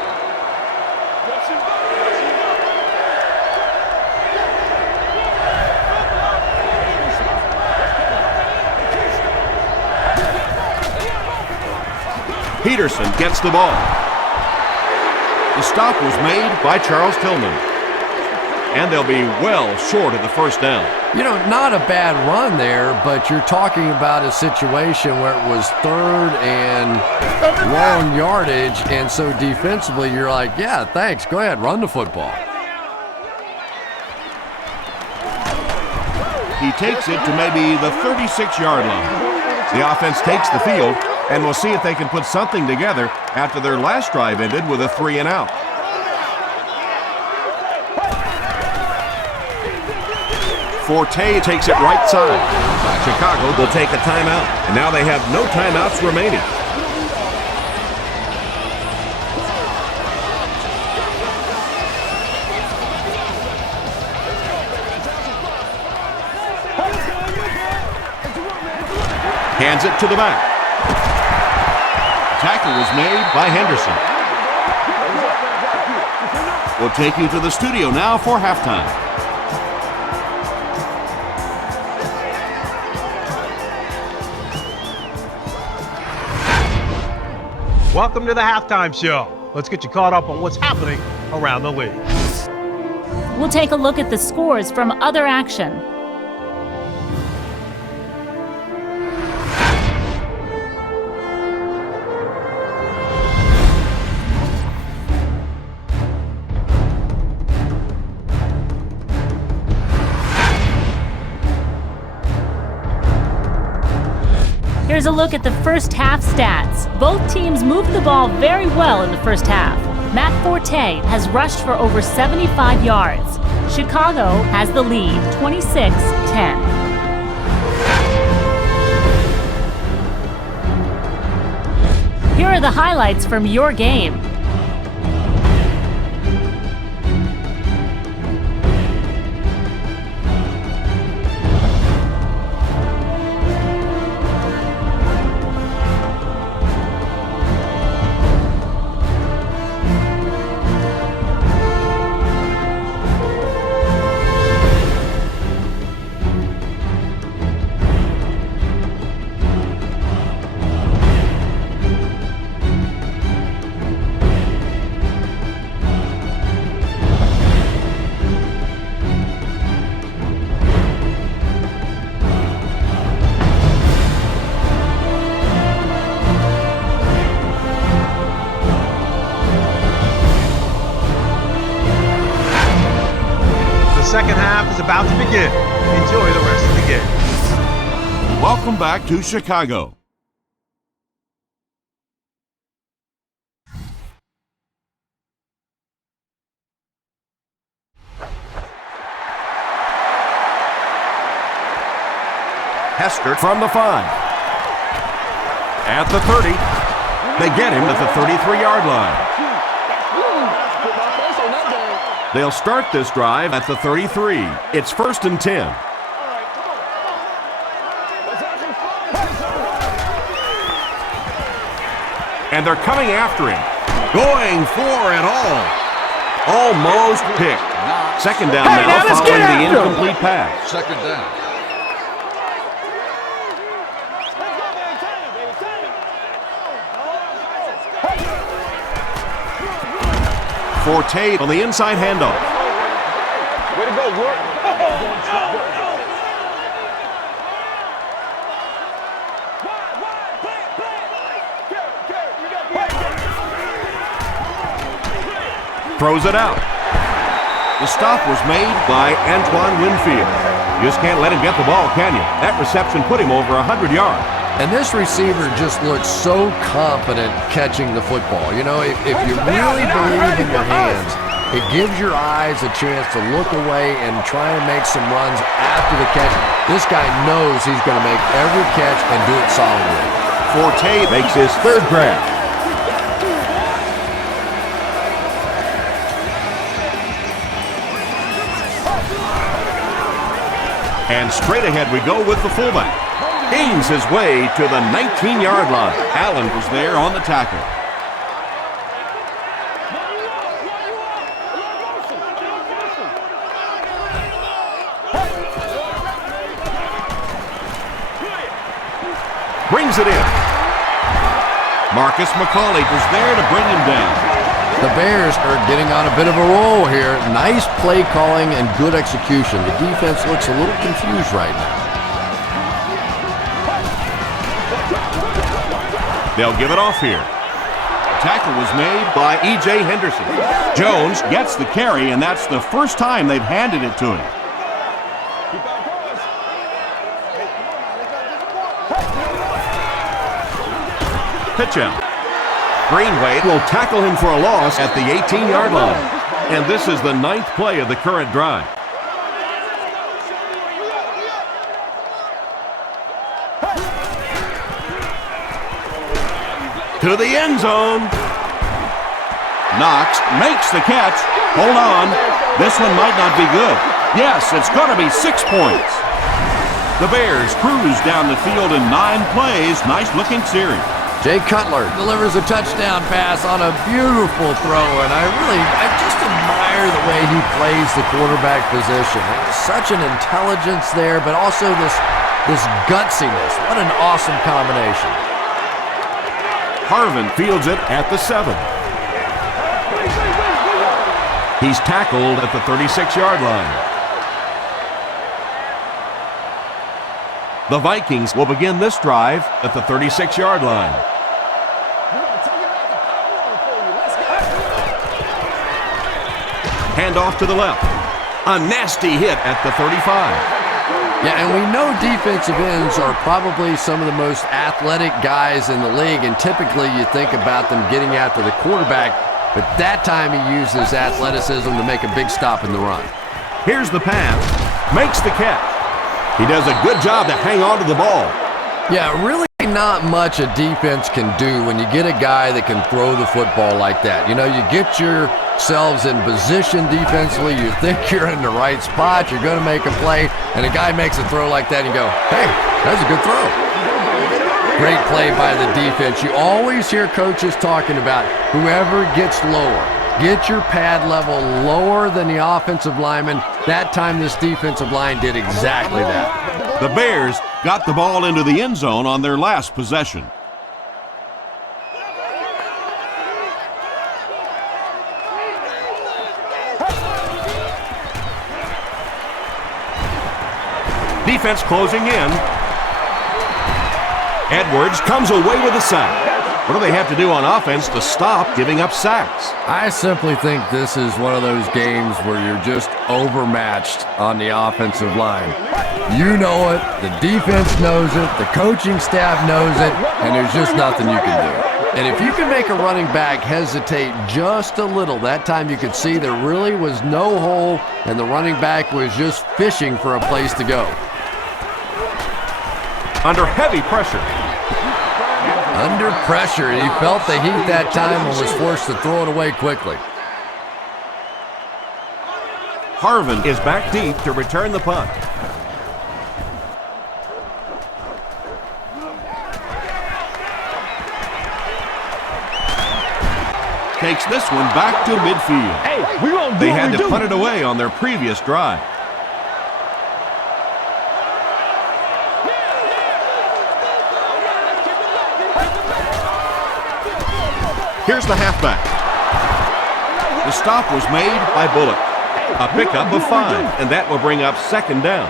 Peterson gets the ball. The stop was made by Charles Tillman. And they'll be well short of the 1st down. You know, not a bad run there, but you're talking about a situation where it was 3rd and long yardage, and so defensively you're like, yeah, thanks, go ahead, run the football. He takes it to maybe the 36-yard line. The offense takes the field, and we'll see if they can put something together after their last drive ended with a 3-and-out. Forte takes it right side. Chicago will take a timeout, and now they have no timeouts remaining. Hands it to the back. Tackle was made by Henderson. We'll take you to the studio now for halftime. Welcome to the halftime show. Let's get you caught up on what's happening around the league. We'll take a look at the scores from other action. Here's a look at the first half stats. Both teams moved the ball very well in the first half. Matt Forte has rushed for over 75 yards. Chicago has the lead, 26-10. Here are the highlights from your game. Second half is about to begin. Enjoy the rest of the game. Welcome back to Chicago. Hester from the 5. At the 30. They get him at the 33-yard line. They'll start this drive at the 33. It's 1st and 10. And they're coming after him. Going for it all. Almost picked. Second down now following the incomplete pass. Second down. Forte on the inside handoff. Way to go, Rook. Throws it out. The stop was made by Antoine Winfield. You just can't let him get the ball, can you? That reception put him over 100 yards. And this receiver just looks so confident catching the football. You know, if you really believe in your hands, it gives your eyes a chance to look away and try and make some runs after the catch. This guy knows he's going to make every catch and do it solidly. Forte makes his 3rd grab. And straight ahead we go with the fullback. Gains his way to the 19-yard line. Allen was there on the tackle. Brings it in. Marcus McCauley was there to bring him down. The Bears are getting on a bit of a roll here. Nice play calling and good execution. The defense looks a little confused right now. They'll give it off here. Tackle was made by E.J. Henderson. Jones gets the carry, and that's the first time they've handed it to him. Pitch out. Greenway will tackle him for a loss at the 18-yard line. And this is the 9th play of the current drive. To the end zone. Knox makes the catch. Hold on. This one might not be good. Yes, it's going to be 6 points. The Bears cruise down the field in 9 plays. Nice-looking series. Jay Cutler delivers a touchdown pass on a beautiful throw, and I just admire the way he plays the quarterback position. Such an intelligence there, but also this gutsiness. What an awesome combination. Harvin fields it at the 7. He's tackled at the 36-yard line. The Vikings will begin this drive at the 36-yard line. Hand off to the left. A nasty hit at the 35. Yeah, and we know defensive ends are probably some of the most athletic guys in the league, and typically you think about them getting after the quarterback, but that time he used his athleticism to make a big stop in the run. Here's the pass. Makes the catch. He does a good job to hang on to the ball. Yeah, really not much a defense can do when you get a guy that can throw the football like that. You know, you get yourselves in position defensively, you think you're in the right spot, you're going to make a play, and a guy makes a throw like that, and you go, hey, that's a good throw. Great play by the defense. You always hear coaches talking about whoever gets lower. Get your pad level lower than the offensive lineman. That time this defensive line did exactly that. The Bears got the ball into the end zone on their last possession. Defense closing in. Edwards comes away with a sack. What do they have to do on offense to stop giving up sacks? I simply think this is one of those games where you're just overmatched on the offensive line. You know it, the defense knows it, the coaching staff knows it, and there's just nothing you can do. And if you can make a running back hesitate just a little, that time you could see there really was no hole, and the running back was just fishing for a place to go. Under heavy pressure. Under pressure, he felt the heat that time and was forced to throw it away quickly. Harvin is back deep to return the punt. Takes this one back to midfield. Hey, we gonna do They what had we to do. punt it away on their previous drive. Here's the halfback. The stop was made by Bullock. A pickup of 5, and that will bring up second down.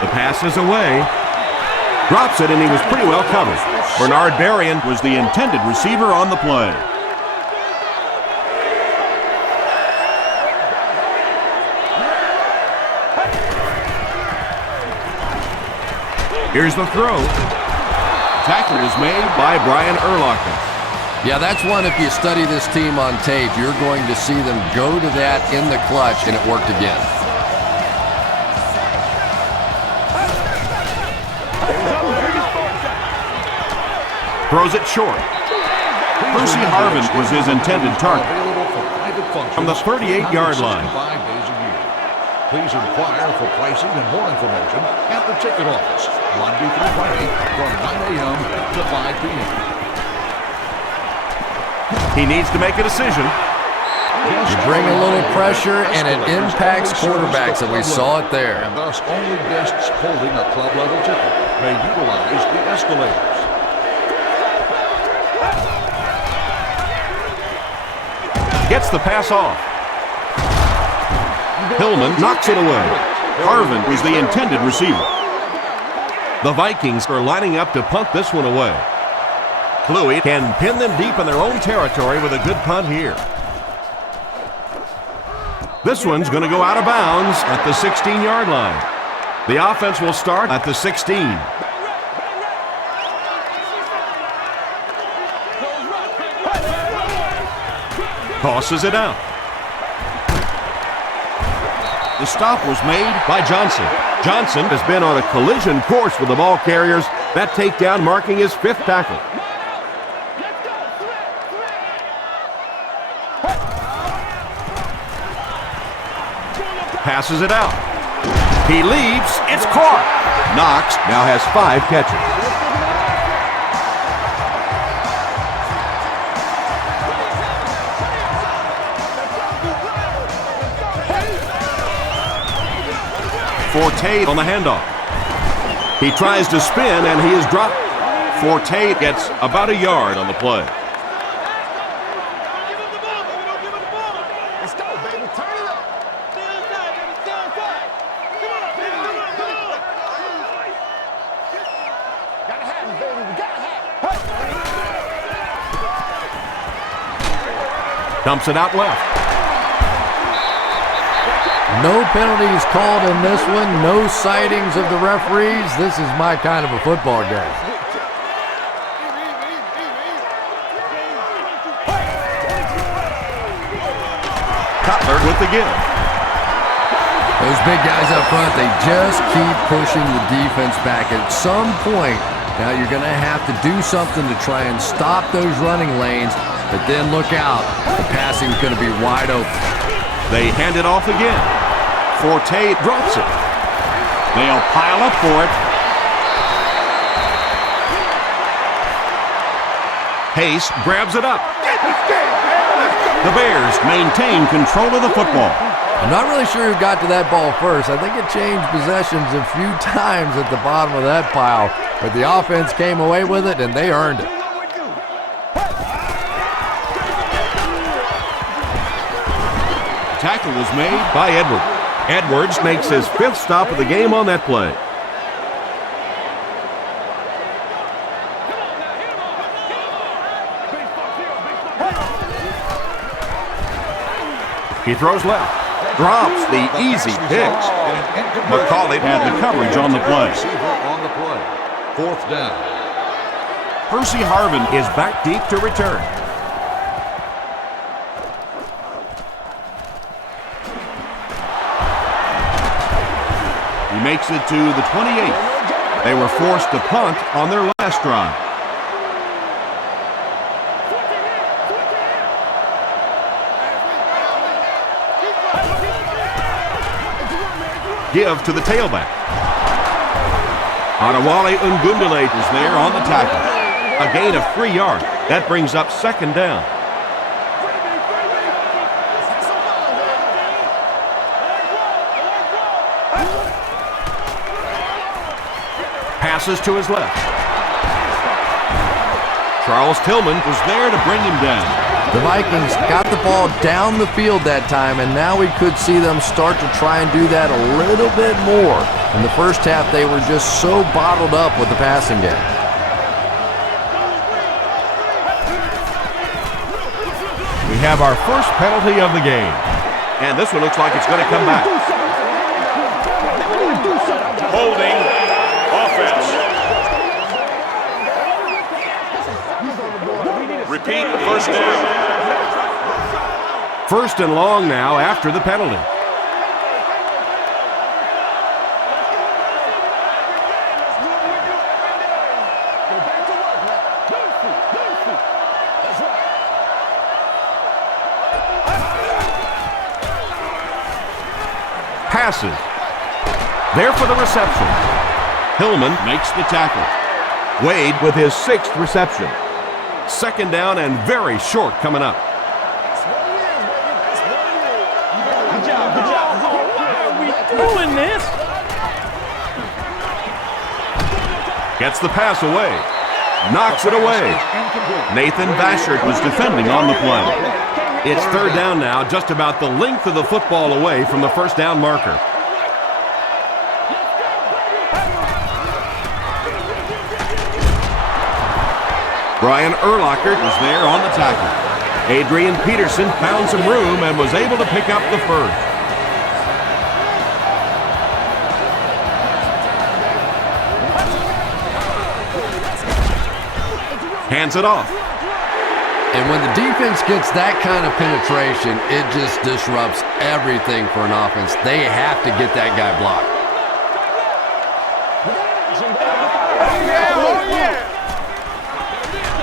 The pass is away. Drops it, and he was pretty well covered. Bernard Berrien was the intended receiver on the play. Here's the throw. Tackle is made by Brian Urlacher. Yeah, that's one, if you study this team on tape, you're going to see them go to that in the clutch, and it worked again. Throws it short. Percy Harvin was his intended target. From the 38-yard line. Please inquire for pricing and more information at the ticket office, Monday through Friday from 9 a.m. to 5 p.m. He needs to make a decision. You bring a little pressure, and it impacts quarterbacks, and we saw it there. And thus, only guests holding a club-level ticket may utilize the escalators. Gets the pass off. Hillman knocks it away. Harvin was the intended receiver. The Vikings are lining up to punt this one away. Kluwe can pin them deep in their own territory with a good punt here. This one's going to go out of bounds at the 16-yard line. The offense will start at the 16. Tosses it out. The stop was made by Johnson. Johnson has been on a collision course with the ball carriers. That takedown marking his 5th tackle. passes it out. He leaps. It's caught. Knox now has 5 catches. Forte on the handoff. He tries to spin, and he is dropped. Forte gets about a yard on the play. Let's go, baby. Turn it up. Gotta have it, baby. We gotta have it. Dumps it out left. No penalties called in this one. No sightings of the referees. This is my kind of a football game. Cutler with the give. Those big guys up front, they just keep pushing the defense back. At some point, now you're going to have to do something to try and stop those running lanes, but then look out. The passing's going to be wide open. They hand it off again. Forte drops it. They'll pile up for it. Pace grabs it up. The Bears maintain control of the football. I'm not really sure who got to that ball first. I think it changed possessions a few times at the bottom of that pile, but the offense came away with it, and they earned it. Tackle was made by Edwards. Edwards makes his 5th stop of the game on that play. He throws left. Drops the easy pick. McCauley had the coverage on the play. 4th down. Percy Harvin is back deep to return. He makes it to the 28. They were forced to punt on their last drive. Give to the tailback. Adewale Ungundule is there on the tackle. A gain of 3 yards. That brings up 2nd down. Passes to his left. Charles Tillman was there to bring him down. The Vikings got the ball down the field that time, and now we could see them start to try and do that a little bit more. In the first half, they were just so bottled up with the passing game. We have our first penalty of the game. And this one looks like it's going to come back. Holding offense. Repeat, 1st down. 1st and long now after the penalty. Passes. There for the reception. Hillman makes the tackle. Wade with his 6th reception. 2nd down and very short coming up. Good job, good job. Why are we doing this? Gets the pass away. Knocks it away. Nathan Bashert was defending on the play. It's 3rd down now, just about the length of the football away from the 1st down marker. Brian Urlacher was there on the tackle. Adrian Peterson found some room and was able to pick up the 1st. Hands it off. And when the defense gets that kind of penetration, it just disrupts everything for an offense. They have to get that guy blocked.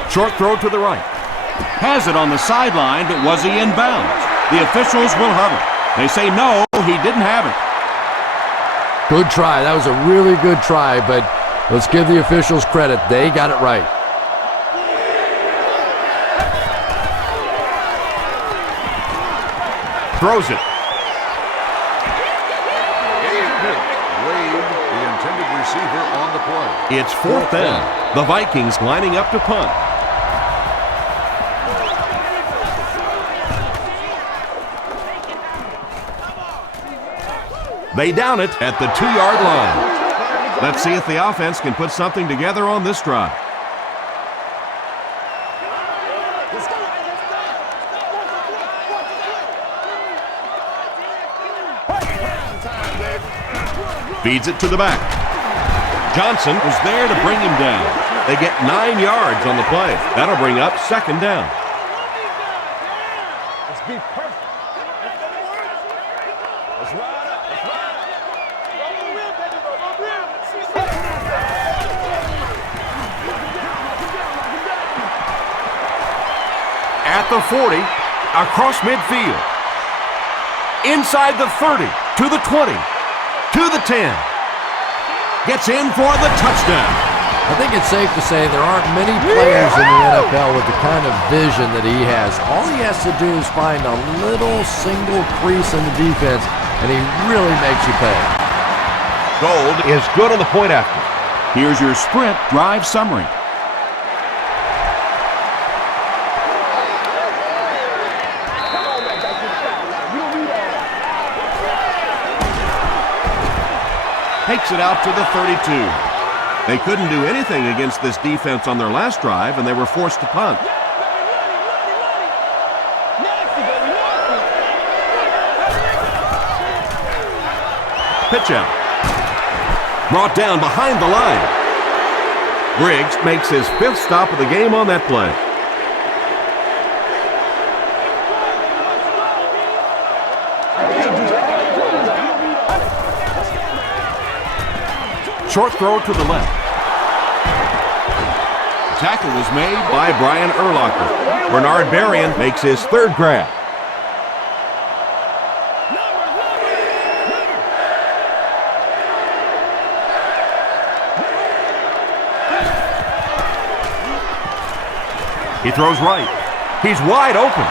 Short throw to the right. Has it on the sideline, but was he in bounds? The officials will huddle. They say no, he didn't have it. Good try. That was a really good try, but let's give the officials credit. They got it right. Throws it. Wade, the intended receiver, on the play. It's fourth down. The Vikings lining up to punt. They down it at the 2-yard line. Let's see if the offense can put something together on this drive. Feeds it to the back. Johnson was there to bring him down. They get 9 yards on the play. That'll bring up second down. Let's be perfect. Let's ride up. Let's ride up. At the 40, across midfield. Inside the 30, to the 20, to the 10. Gets in for the touchdown. I think it's safe to say there aren't many players in the NFL with the kind of vision that he has. All he has to do is find a little single crease in the defense, and he really makes you pay. Gold is good on the point after. Here's your sprint drive summary. Takes it out to the 32. They couldn't do anything against this defense on their last drive, and they were forced to punt. Pitch out. Brought down behind the line. Briggs makes his 5th stop of the game on that play. Short throw to the left. Tackle was made by Brian Urlacher. Bernard Berrien makes his 3rd grab. He throws right. He's wide open.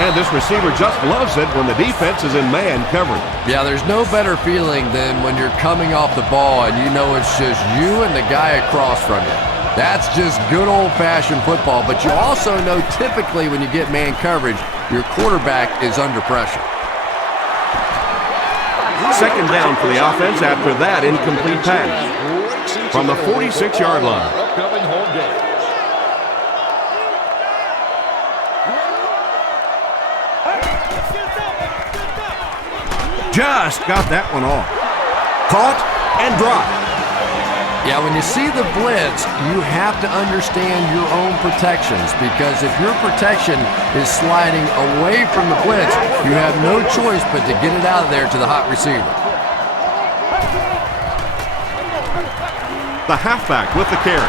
And this receiver just loves it when the defense is in man coverage. Yeah, there's no better feeling than when you're coming off the ball and you know it's just you and the guy across from you. That's just good old-fashioned football, but you also know typically when you get man coverage, your quarterback is under pressure. Second down for the offense after that incomplete pass from the 46-yard line. Upcoming home game. Just got that one off. Caught and dropped. Yeah, when you see the blitz, you have to understand your own protections, because if your protection is sliding away from the blitz, you have no choice but to get it out of there to the hot receiver. The halfback with the carry.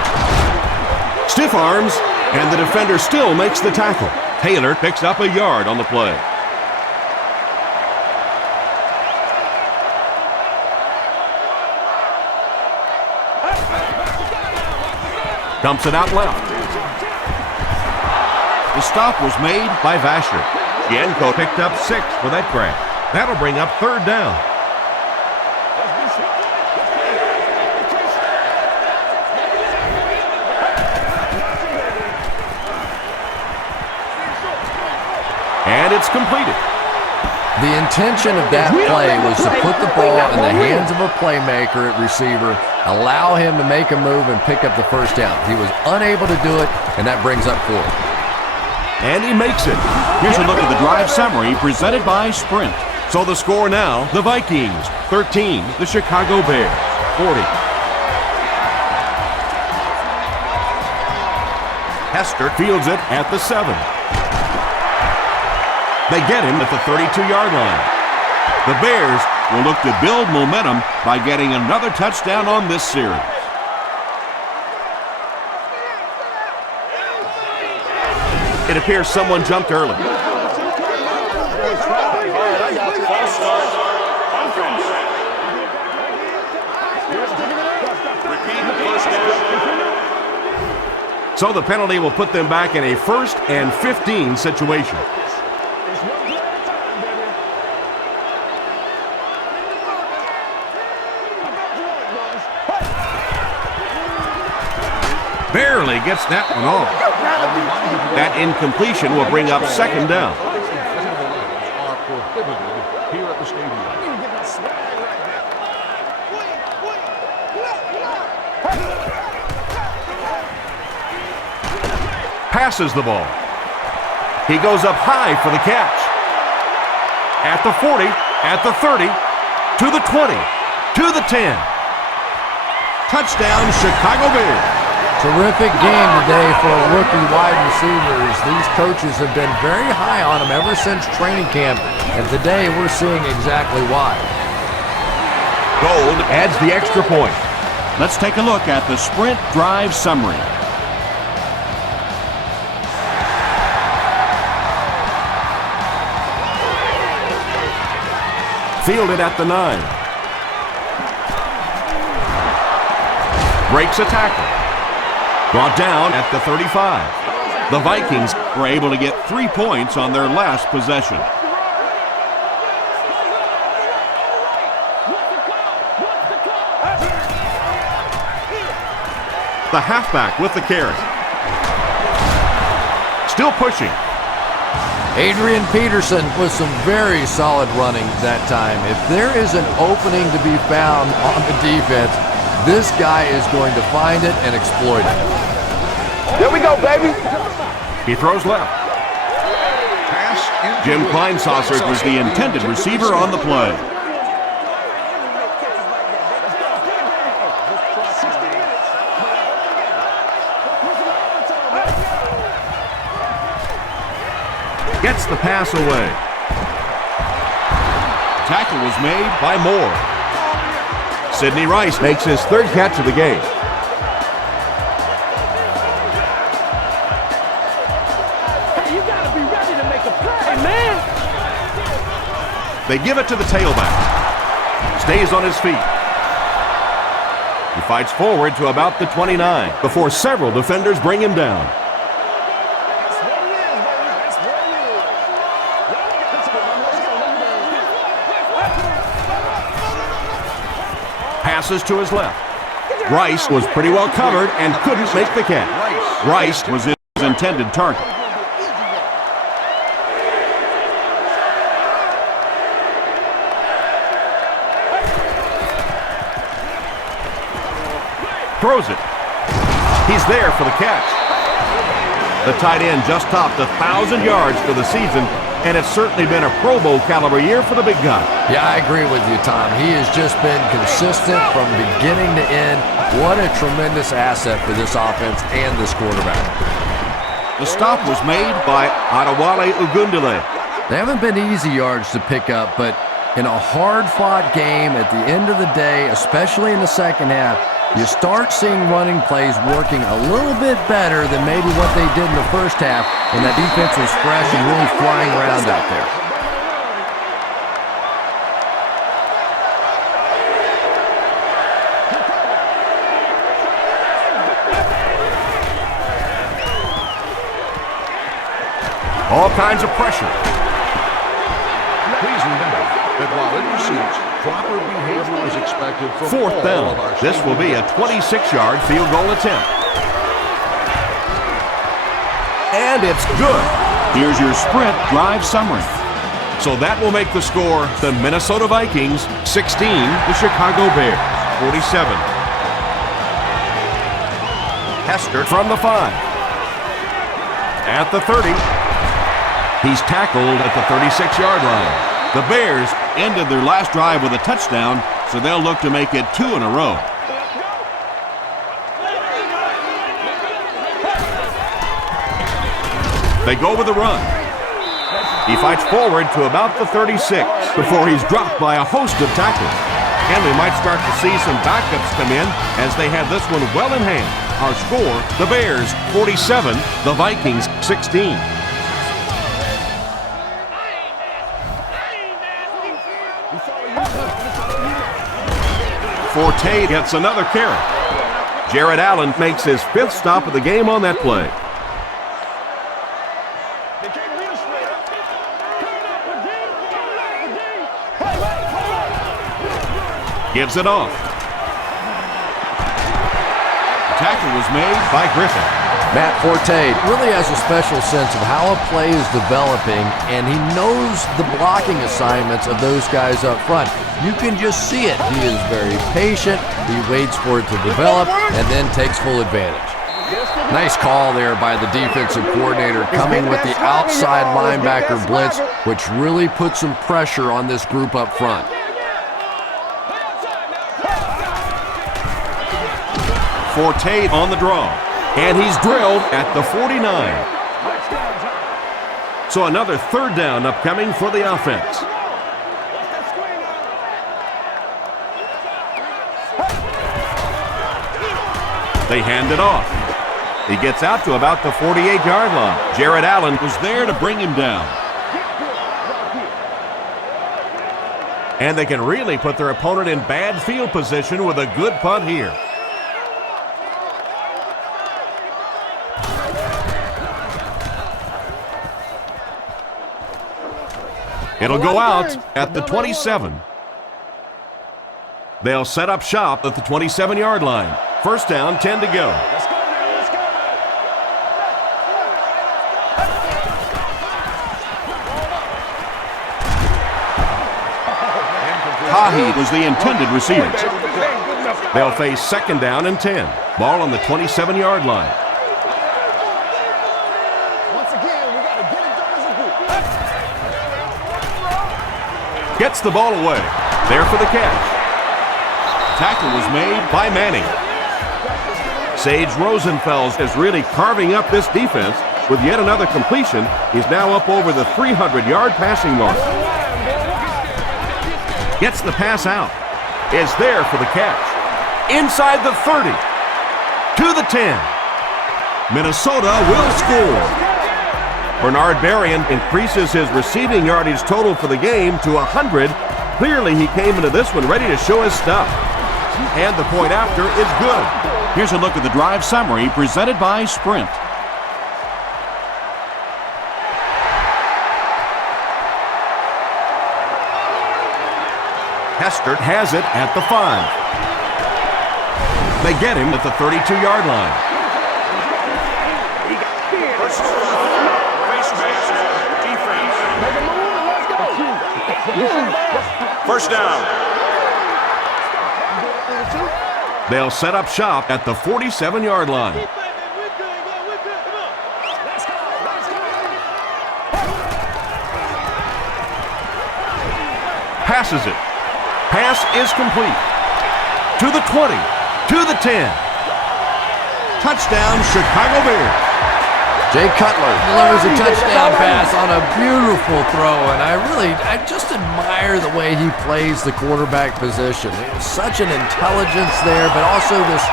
Stiff arms, and the defender still makes the tackle. Taylor picks up a yard on the play. Dumps it out left. The stop was made by Vasher. Yenko picked up 6 for that grab. That'll bring up 3rd down. And it's completed. The intention of that play was to put the ball in the hands of a playmaker at receiver, allow him to make a move and pick up the 1st down. He was unable to do it, and that brings up 4th. And he makes it. Here's a look at the drive summary presented by Sprint. So the score now, the Vikings 13, the Chicago Bears 40. Hester fields it at the 7. They get him at the 32-yard line. The Bears will look to build momentum by getting another touchdown on this series. It appears someone jumped early. False start. Offense. Repeat first down. So the penalty will put them back in a 1st and 15 situation. Barely gets that one off. That incompletion will bring up 2nd down. Are prohibited here at the stadium. Passes the ball. He goes up high for the catch. At the 40, at the 30, to the 20, to the 10. Touchdown, Chicago Bears. Terrific game today for rookie wide receivers. These coaches have been very high on them ever since training camp, and today we're seeing exactly why. Gold adds the extra point. Let's take a look at the sprint drive summary. Fielded at the 9. Breaks a tackle. Brought down at the 35. The Vikings were able to get 3 points on their last possession. The halfback with the carry. Still pushing. Adrian Peterson with some very solid running that time. If there is an opening to be found on the defense, this guy is going to find it and exploit it. There we go, baby. He throws left. Pass Jim Kleinsaucer was the intended receiver on the play. Gets the pass away. Tackle was made by Moore. Sidney Rice makes his 3rd catch of the game. Hey, you gotta be ready to make a play, man. They give it to the tailback. Stays on his feet. He fights forward to about the 29 before several defenders bring him down. Passes to his left. Rice was pretty well covered and couldn't make the catch. Rice was his intended target. Throws it. He's there for the catch. The tight end just topped 1,000 yards for the season, and it's certainly been a Pro Bowl caliber year for the big guy. Yeah, I agree with you, Tom. He has just been consistent from beginning to end. What a tremendous asset for this offense and this quarterback. The stop was made by Adewale Ogundele. They haven't been easy yards to pick up, but in a hard-fought game at the end of the day, especially in the second half, you start seeing running plays working a little bit better than maybe what they did in the first half when that defense was fresh and really flying around out there. All kinds of pressure. Please remember that while in receipts, proper behavior is expected from 4th all down. of our This will be a 26-yard field goal attempt. And it's good. Here's your sprint drive summary. So that will make the score the Minnesota Vikings 16, the Chicago Bears 47. Hester from the 5. At the 30. He's tackled at the 36-yard line. The Bears ended their last drive with a touchdown, so they'll look to make it 2 in a row. They go with a run. He fights forward to about the 36 before he's dropped by a host of tacklers. And we might start to see some backups come in as they have this one well in hand. Our score, the Bears 47, the Vikings 16. Forte gets another carry. Jared Allen makes his 5th stop of the game on that play. Gives it off. The tackle was made by Griffin. Matt Forte really has a special sense of how a play is developing, and he knows the blocking assignments of those guys up front. You can just see it. He is very patient. He waits for it to develop and then takes full advantage. Nice call there by the defensive coordinator, coming with the outside linebacker blitz, which really puts some pressure on this group up front. Forte on the draw, and he's drilled at the 49. So another 3rd down upcoming for the offense. They hand it off. He gets out to about the 48-yard line. Jared Allen was there to bring him down. And they can really put their opponent in bad field position with a good punt here. It'll go out at the 27. They'll set up shop at the 27-yard line. 1st down, 10 to go. Tahi was the intended receiver. They'll face 2nd down and 10. Ball on the 27-yard line. Gets the ball away. There for the catch. Tackle was made by Manning. Sage Rosenfels is really carving up this defense with yet another completion. He's now up over the 300-yard passing mark. Gets the pass out. Is there for the catch. Inside the 30. To the 10. Minnesota will score. Bernard Berrien increases his receiving yardage total for the game to 100. Clearly, he came into this one ready to show his stuff. And the point after is good. Here's a look at the drive summary presented by Sprint. Hester has it at the 5. They get him at the 32-yard line. First down. They'll set up shop at the 47-yard line. Passes it. Pass is complete. To the 20. To the 10. Touchdown, Chicago Bears. Jay Cutler delivers a touchdown pass on a beautiful throw, and I just admire the way he plays the quarterback position. Such an intelligence there, but also this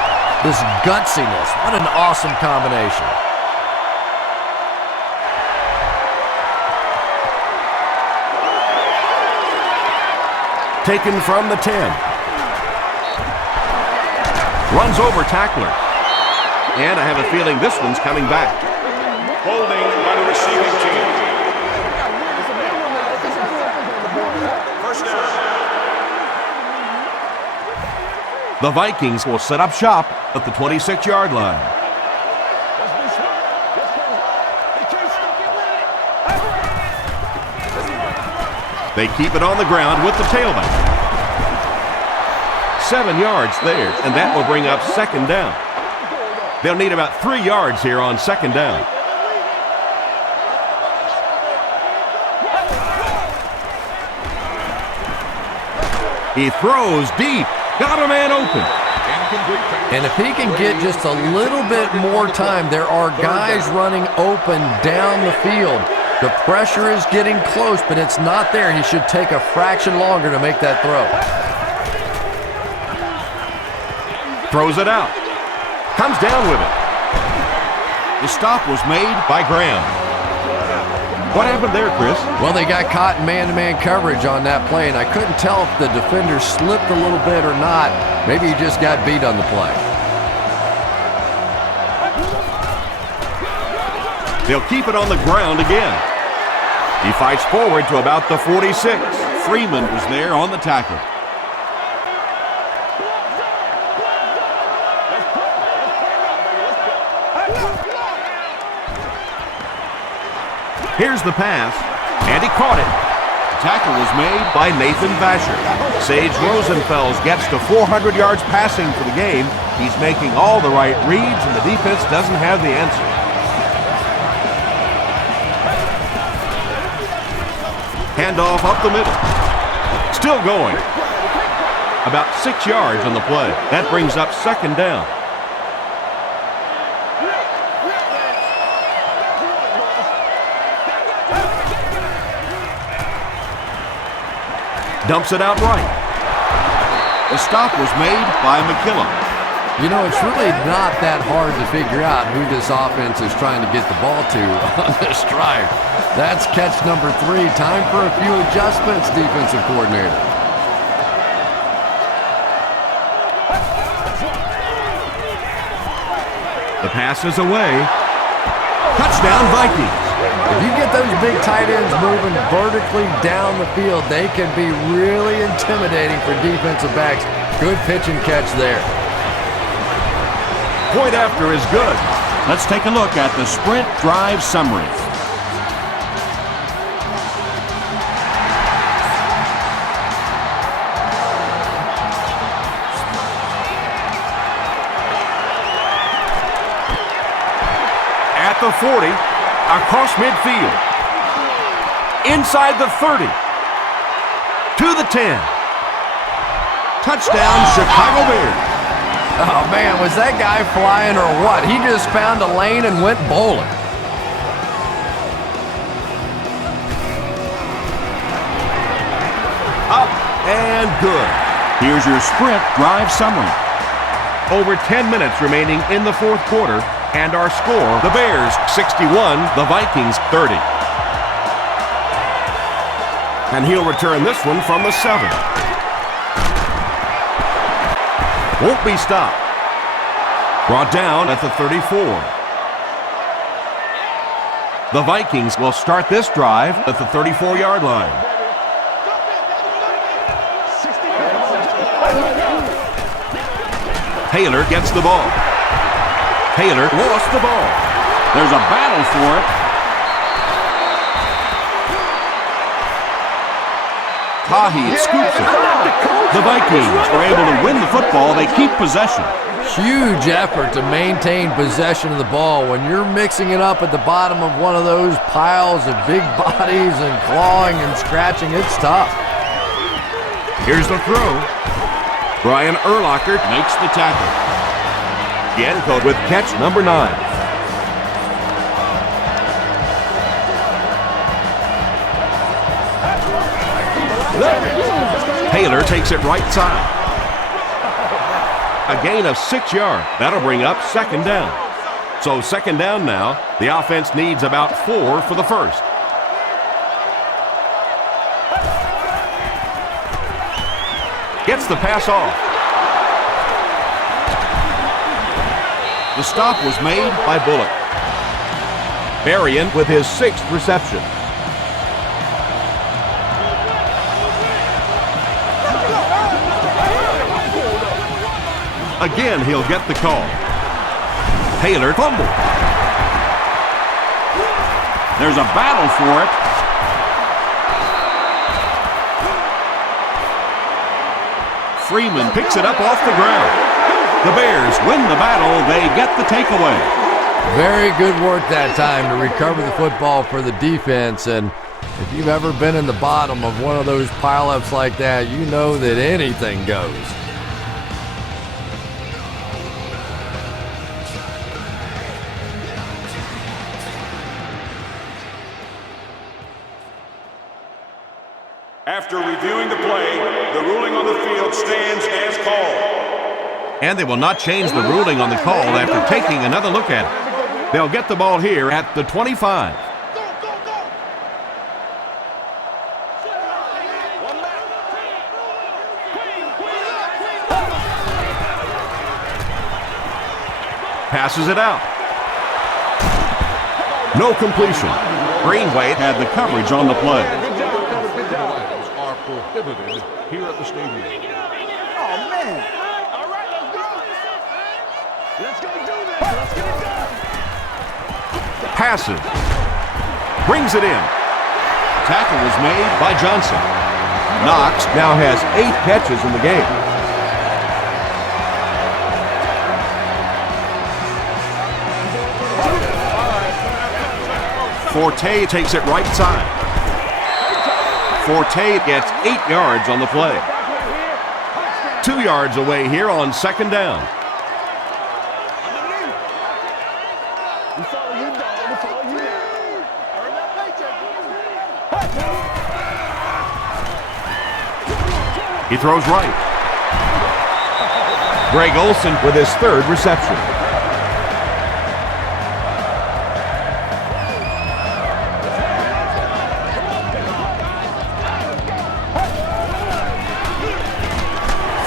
gutsiness. What an awesome combination. Taken from the 10. Runs over tackler. And I have a feeling this one's coming back. Holding by the receiving team. First down. The Vikings will set up shop at the 26-yard line. They keep it on the ground with the tailback. 7 yards there, and that will bring up 2nd down. They'll need about 3 yards here on 2nd down. He throws deep. Got a man open. And if he can get just a little bit more time, there are guys running open down the field. The pressure is getting close, but it's not there. He should take a fraction longer to make that throw. Throws it out. Comes down with it. The stop was made by Graham. What happened there, Chris? Well, they got caught in man-to-man coverage on that play, and I couldn't tell if the defender slipped a little bit or not. Maybe he just got beat on the play. They'll keep it on the ground again. He fights forward to about the 46. Freeman was there on the tackle. Here's the pass, and he caught it. The tackle was made by Nathan Vasher. Sage Rosenfels gets to 400 yards passing for the game. He's making all the right reads, and the defense doesn't have the answer. Handoff up the middle. Still going. About 6 yards on the play. That brings up second down. Dumps it out right. The stop was made by McKillop. You know, it's really not that hard to figure out who this offense is trying to get the ball to on this drive. That's catch number 3. Time for a few adjustments, defensive coordinator. The pass is away. Touchdown, Vikings. If you get those big tight ends moving vertically down the field, they can be really intimidating for defensive backs. Good pitch and catch there. Point after is good. Let's take a look at the sprint drive summary. At the 40, across midfield, inside the 30, to the 10. Touchdown, Chicago Bears. Oh, man, was that guy flying or what? He just found a lane and went bowling. Up and good. Here's your sprint drive summary. Over 10 minutes remaining in the fourth quarter, and our score, the Bears 61, the Vikings 30. And he'll return this one from the 7. Won't be stopped. Brought down at the 34. The Vikings will start this drive at the 34-yard line. Taylor gets the ball. Taylor lost the ball. There's a battle for it. Tahi scoops it. The Vikings are able to win the football. They keep possession. Huge effort to maintain possession of the ball. When you're mixing it up at the bottom of one of those piles of big bodies and clawing and scratching, it's tough. Here's the throw. Brian Urlacher makes the tackle. Yanko with catch number 9. Taylor takes it right side. A gain of 6 yards. That'll bring up second down. So second down now. The offense needs about 4 for the first. Gets the pass off. The stop was made by Bullock. Berrien with his 6th reception. Again, he'll get the call. Taylor fumbled. There's a battle for it. Freeman picks it up off the ground. The Bears win the battle. They get the takeaway. Very good work that time to recover the football for the defense. And if you've ever been in the bottom of one of those pileups like that, you know that anything goes. After reviewing the play, the ruling on the field stands as called. And they will not change the ruling on the call after taking another look at it. They'll get the ball here at the 25. Passes it out. No completion. Greenway had the coverage on the play. Delays are prohibited here at the stadium. Oh, man. All right, let's go. Let's go do this. Let's get it done. Passes. Brings it in. Tackle was made by Johnson. Knox now has 8 catches in the game. Forte takes it right side. Forte gets 8 yards on the play. 2 yards away here on second down. We follow you, dog. We follow you. Earn that paycheck. He throws right. Greg Olsen with his 3rd reception.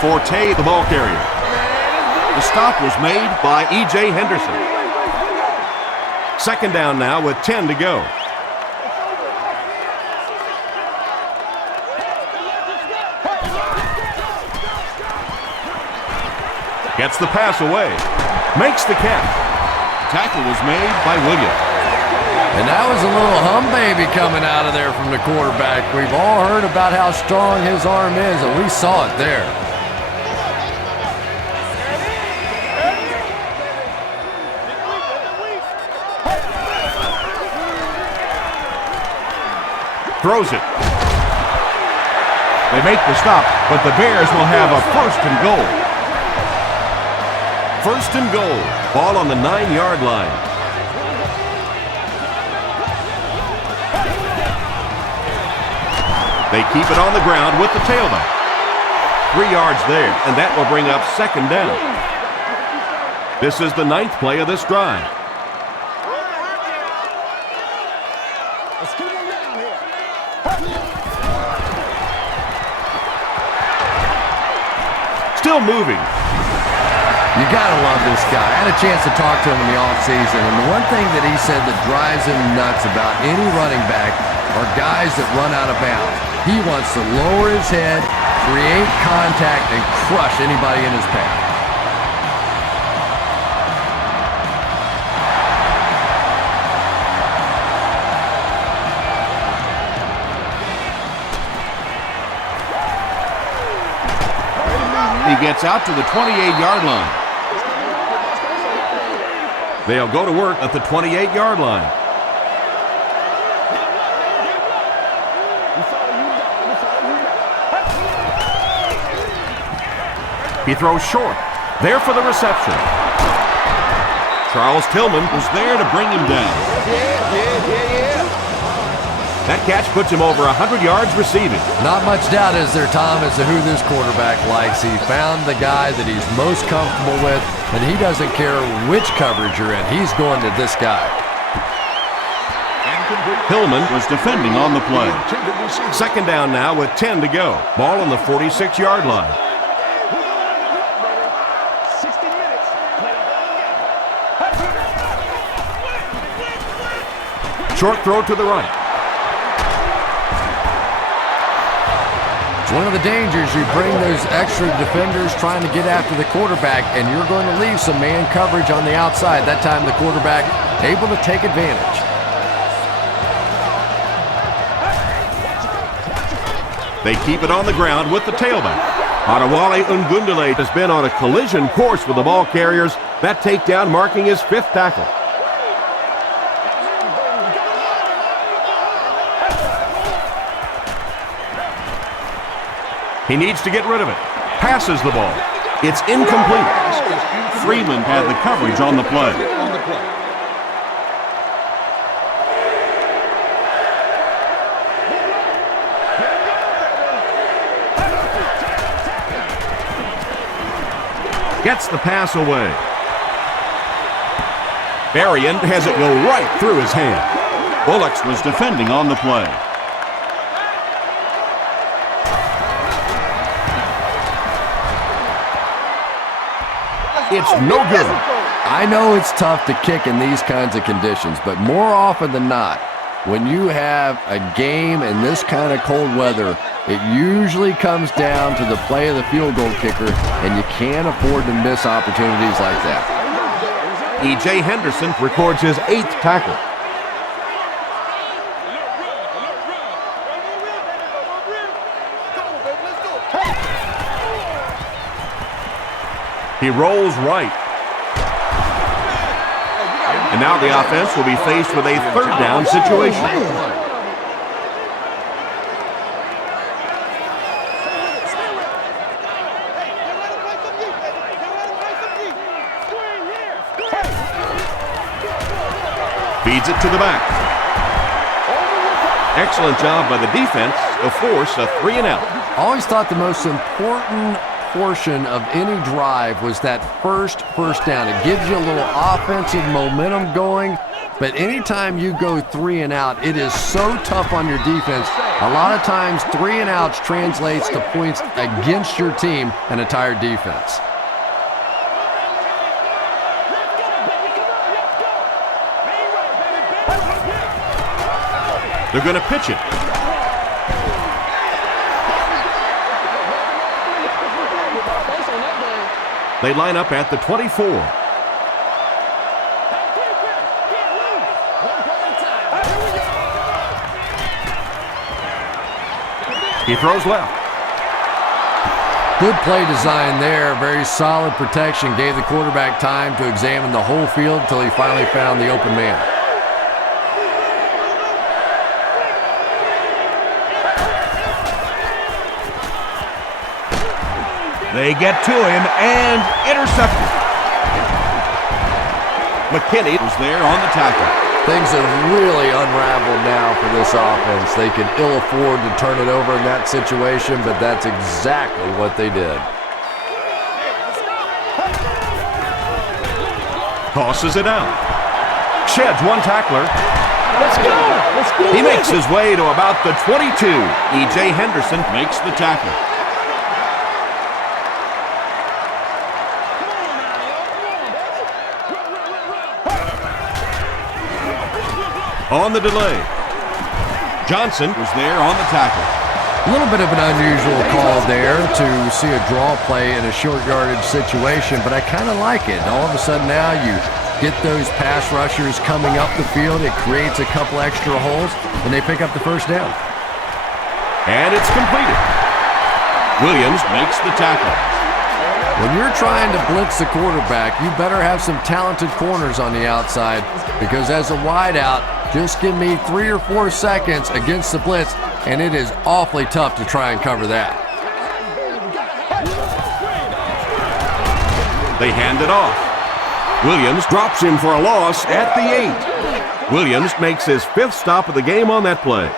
Forte, the ball carrier. The stop was made by E.J. Henderson. Second down now with 10 to go. Gets the pass away. Makes the catch. Tackle was made by Williams. And that was a little hum baby coming out of there from the quarterback. We've all heard about how strong his arm is, and we saw it there. Throws it. They make the stop, but the Bears will have a 1st and goal. 1st and goal. Ball on the 9-yard line. They keep it on the ground with the tailback. 3 yards there, and that will bring up second down. This is the 9th play of this drive. Let's keep him down here. Still moving. You gotta love this guy. I had a chance to talk to him in the offseason, and the one thing that he said that drives him nuts about any running back are guys that run out of bounds. He wants to lower his head, create contact, and crush anybody in his path. He gets out to the 28-yard line. They'll go to work at the 28-yard line. He throws short. There for the reception. Charles Tillman was there to bring him down. That catch puts him over 100 yards receiving. Not much doubt is there, Tom, as to who this quarterback likes. He found the guy that he's most comfortable with, and he doesn't care which coverage you're in. He's going to this guy. Tillman was defending on the play. Second down now with 10 to go. Ball on the 46-yard line. 60 minutes. Short throw to the right. One of the dangers, you bring those extra defenders trying to get after the quarterback, and you're going to leave some man coverage on the outside. That time the quarterback able to take advantage. They keep it on the ground with the tailback. Adewale Ungundale has been on a collision course with the ball carriers. That takedown marking his 5th tackle. He needs to get rid of it. Passes the ball. It's incomplete. Freeman had the coverage on the play. Gets the pass away. Berrien has it go right through his hand. Bullocks was defending on the play. It's no good. I know it's tough to kick in these kinds of conditions, but more often than not, when you have a game in this kind of cold weather, it usually comes down to the play of the field goal kicker, and you can't afford to miss opportunities like that. E.J. Henderson records his 8th tackle. He rolls right. And now the offense will be faced with a 3rd down situation. Feeds it to the back. Excellent job by the defense to force a 3-and-out. Always thought the most important portion of any drive was that first down. It gives you a little offensive momentum going, but anytime you go 3-and-out, it is so tough on your defense. A lot of times 3-and-outs translates to points against your team and a tired defense. They're going to pitch it. They line up at the 24. He throws left. Good play design there. Very solid protection. Gave the quarterback time to examine the whole field until he finally found the open man. They get to him and intercepted. McKinney was there on the tackle. Things have really unraveled now for this offense. They could ill afford to turn it over in that situation, but that's exactly what they did. Tosses it out. Sheds one tackler. Let's go. Let's go. He makes his way to about the 22. E.J. Henderson makes the tackle. On the delay, Johnson was there on the tackle. A little bit of an unusual call there to see a draw play in a short yardage situation, but I kind of like it. All of a sudden now you get those pass rushers coming up the field. It creates a couple extra holes, and they pick up the 1st down. And it's completed. Williams makes the tackle. When you're trying to blitz the quarterback, you better have some talented corners on the outside, because as a wideout, just give me 3 or 4 seconds against the blitz, and it is awfully tough to try and cover that. They hand it off. Williams drops him for a loss at the 8. Williams makes his 5th stop of the game on that play.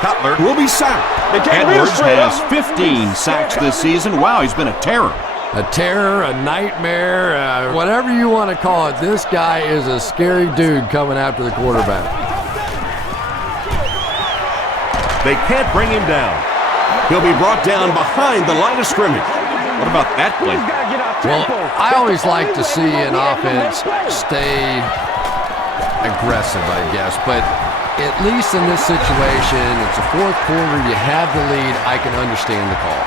Cutler will be sacked. Edwards has 15 sacks this season. Wow, he's been a terror. A terror, a nightmare, whatever you want to call it. This guy is a scary dude coming after the quarterback. They can't bring him down. He'll be brought down behind the line of scrimmage. What about that play? Well, I always like to see an offense stay aggressive, I guess, but at least in this situation, it's the 4th quarter, you have the lead, I can understand the call.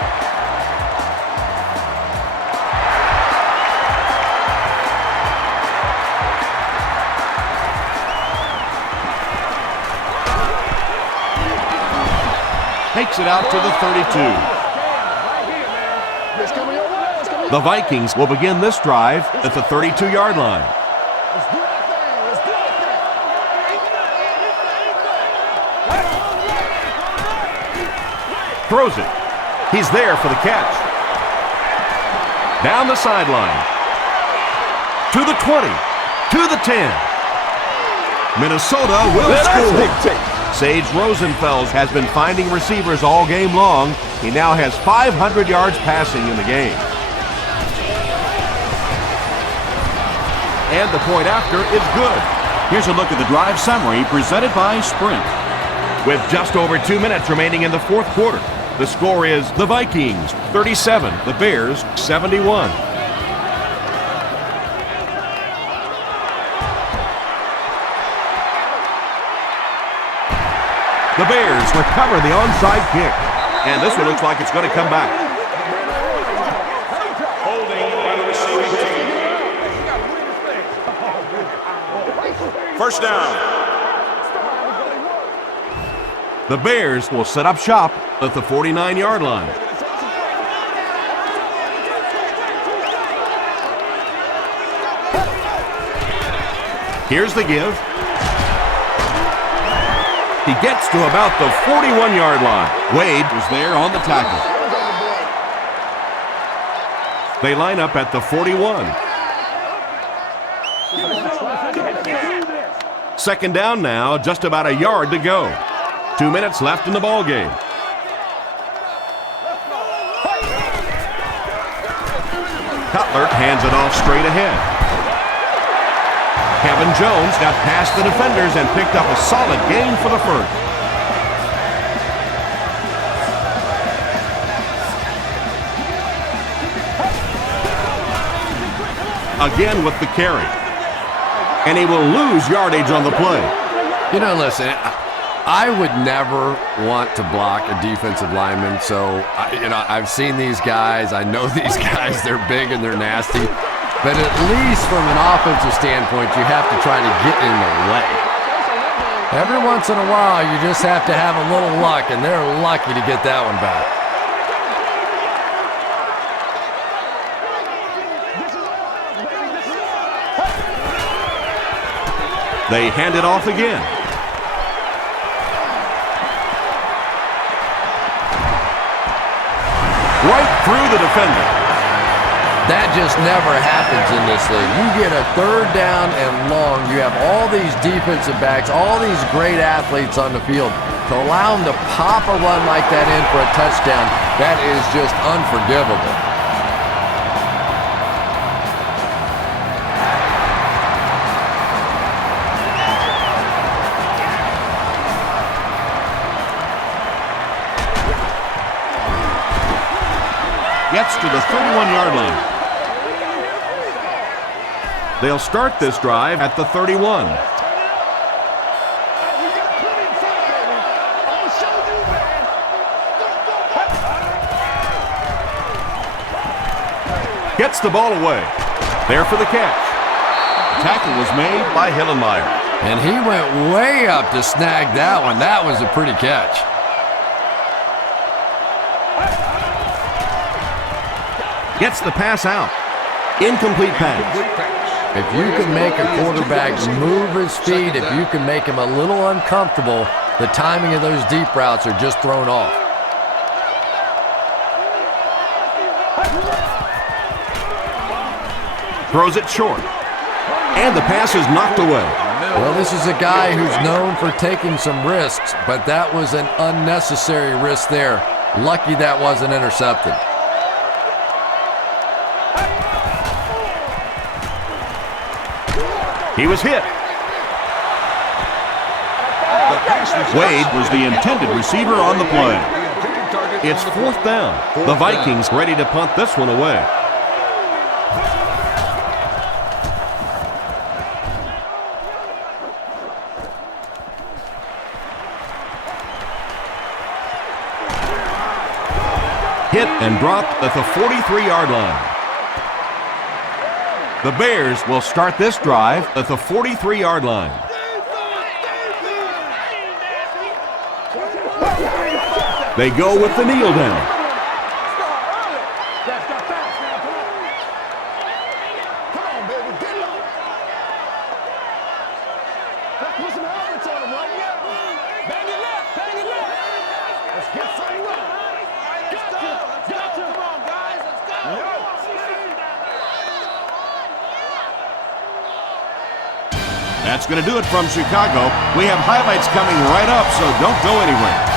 Takes it out to the 32. The Vikings will begin this drive at the 32-yard line. Throws it. He's there for the catch. Down the sideline. To the 20. To the 10. Minnesota will score. Sage Rosenfels has been finding receivers all game long. He now has 500 yards passing in the game. And the point after is good. Here's a look at the drive summary presented by Sprint. With just over 2 minutes remaining in the fourth quarter, the score is the Vikings 37, the Bears 71. The Bears recover the onside kick, and this one looks like it's going to come back. Holding by the receiving team. First down. The Bears will set up shop at the 49-yard line. Here's the give. He gets to about the 41-yard line. Wade was there on the tackle. They line up at the 41. Second down now, just about a yard to go. 2 minutes left in the ball game. Cutler hands it off straight ahead. Kevin Jones got past the defenders and picked up a solid gain for the first. Again with the carry. And he will lose yardage on the play. You know, listen, I would never want to block a defensive lineman. So, I've seen these guys. I know these guys. They're big and they're nasty. But at least from an offensive standpoint, you have to try to get in the way. Every once in a while, you just have to have a little luck, and they're lucky to get that one back. They hand it off again. Right through the defender. That just never happens in this league. You get a third down and long. You have all these defensive backs, all these great athletes on the field. To allow them to pop a run like that in for a touchdown, that is just unforgivable. Gets to the 31-yard line. They'll start this drive at the 31. Gets the ball away. There for the catch. The tackle was made by Hillenmeyer. And he went way up to snag that one. That was a pretty catch. Gets the pass out. Incomplete pass. If you can make a quarterback move his feet, if you can make him a little uncomfortable, the timing of those deep routes are just thrown off. Throws it short. And the pass is knocked away. Well, this is a guy who's known for taking some risks, but that was an unnecessary risk there. Lucky that wasn't intercepted. He was hit. Wade was the intended receiver on the play. It's fourth down. The Vikings ready to punt this one away. Hit and dropped at the 43-yard line. The Bears will start this drive at the 43-yard line. They go with the kneel down. That's going to do it from Chicago. We have highlights coming right up, so don't go anywhere.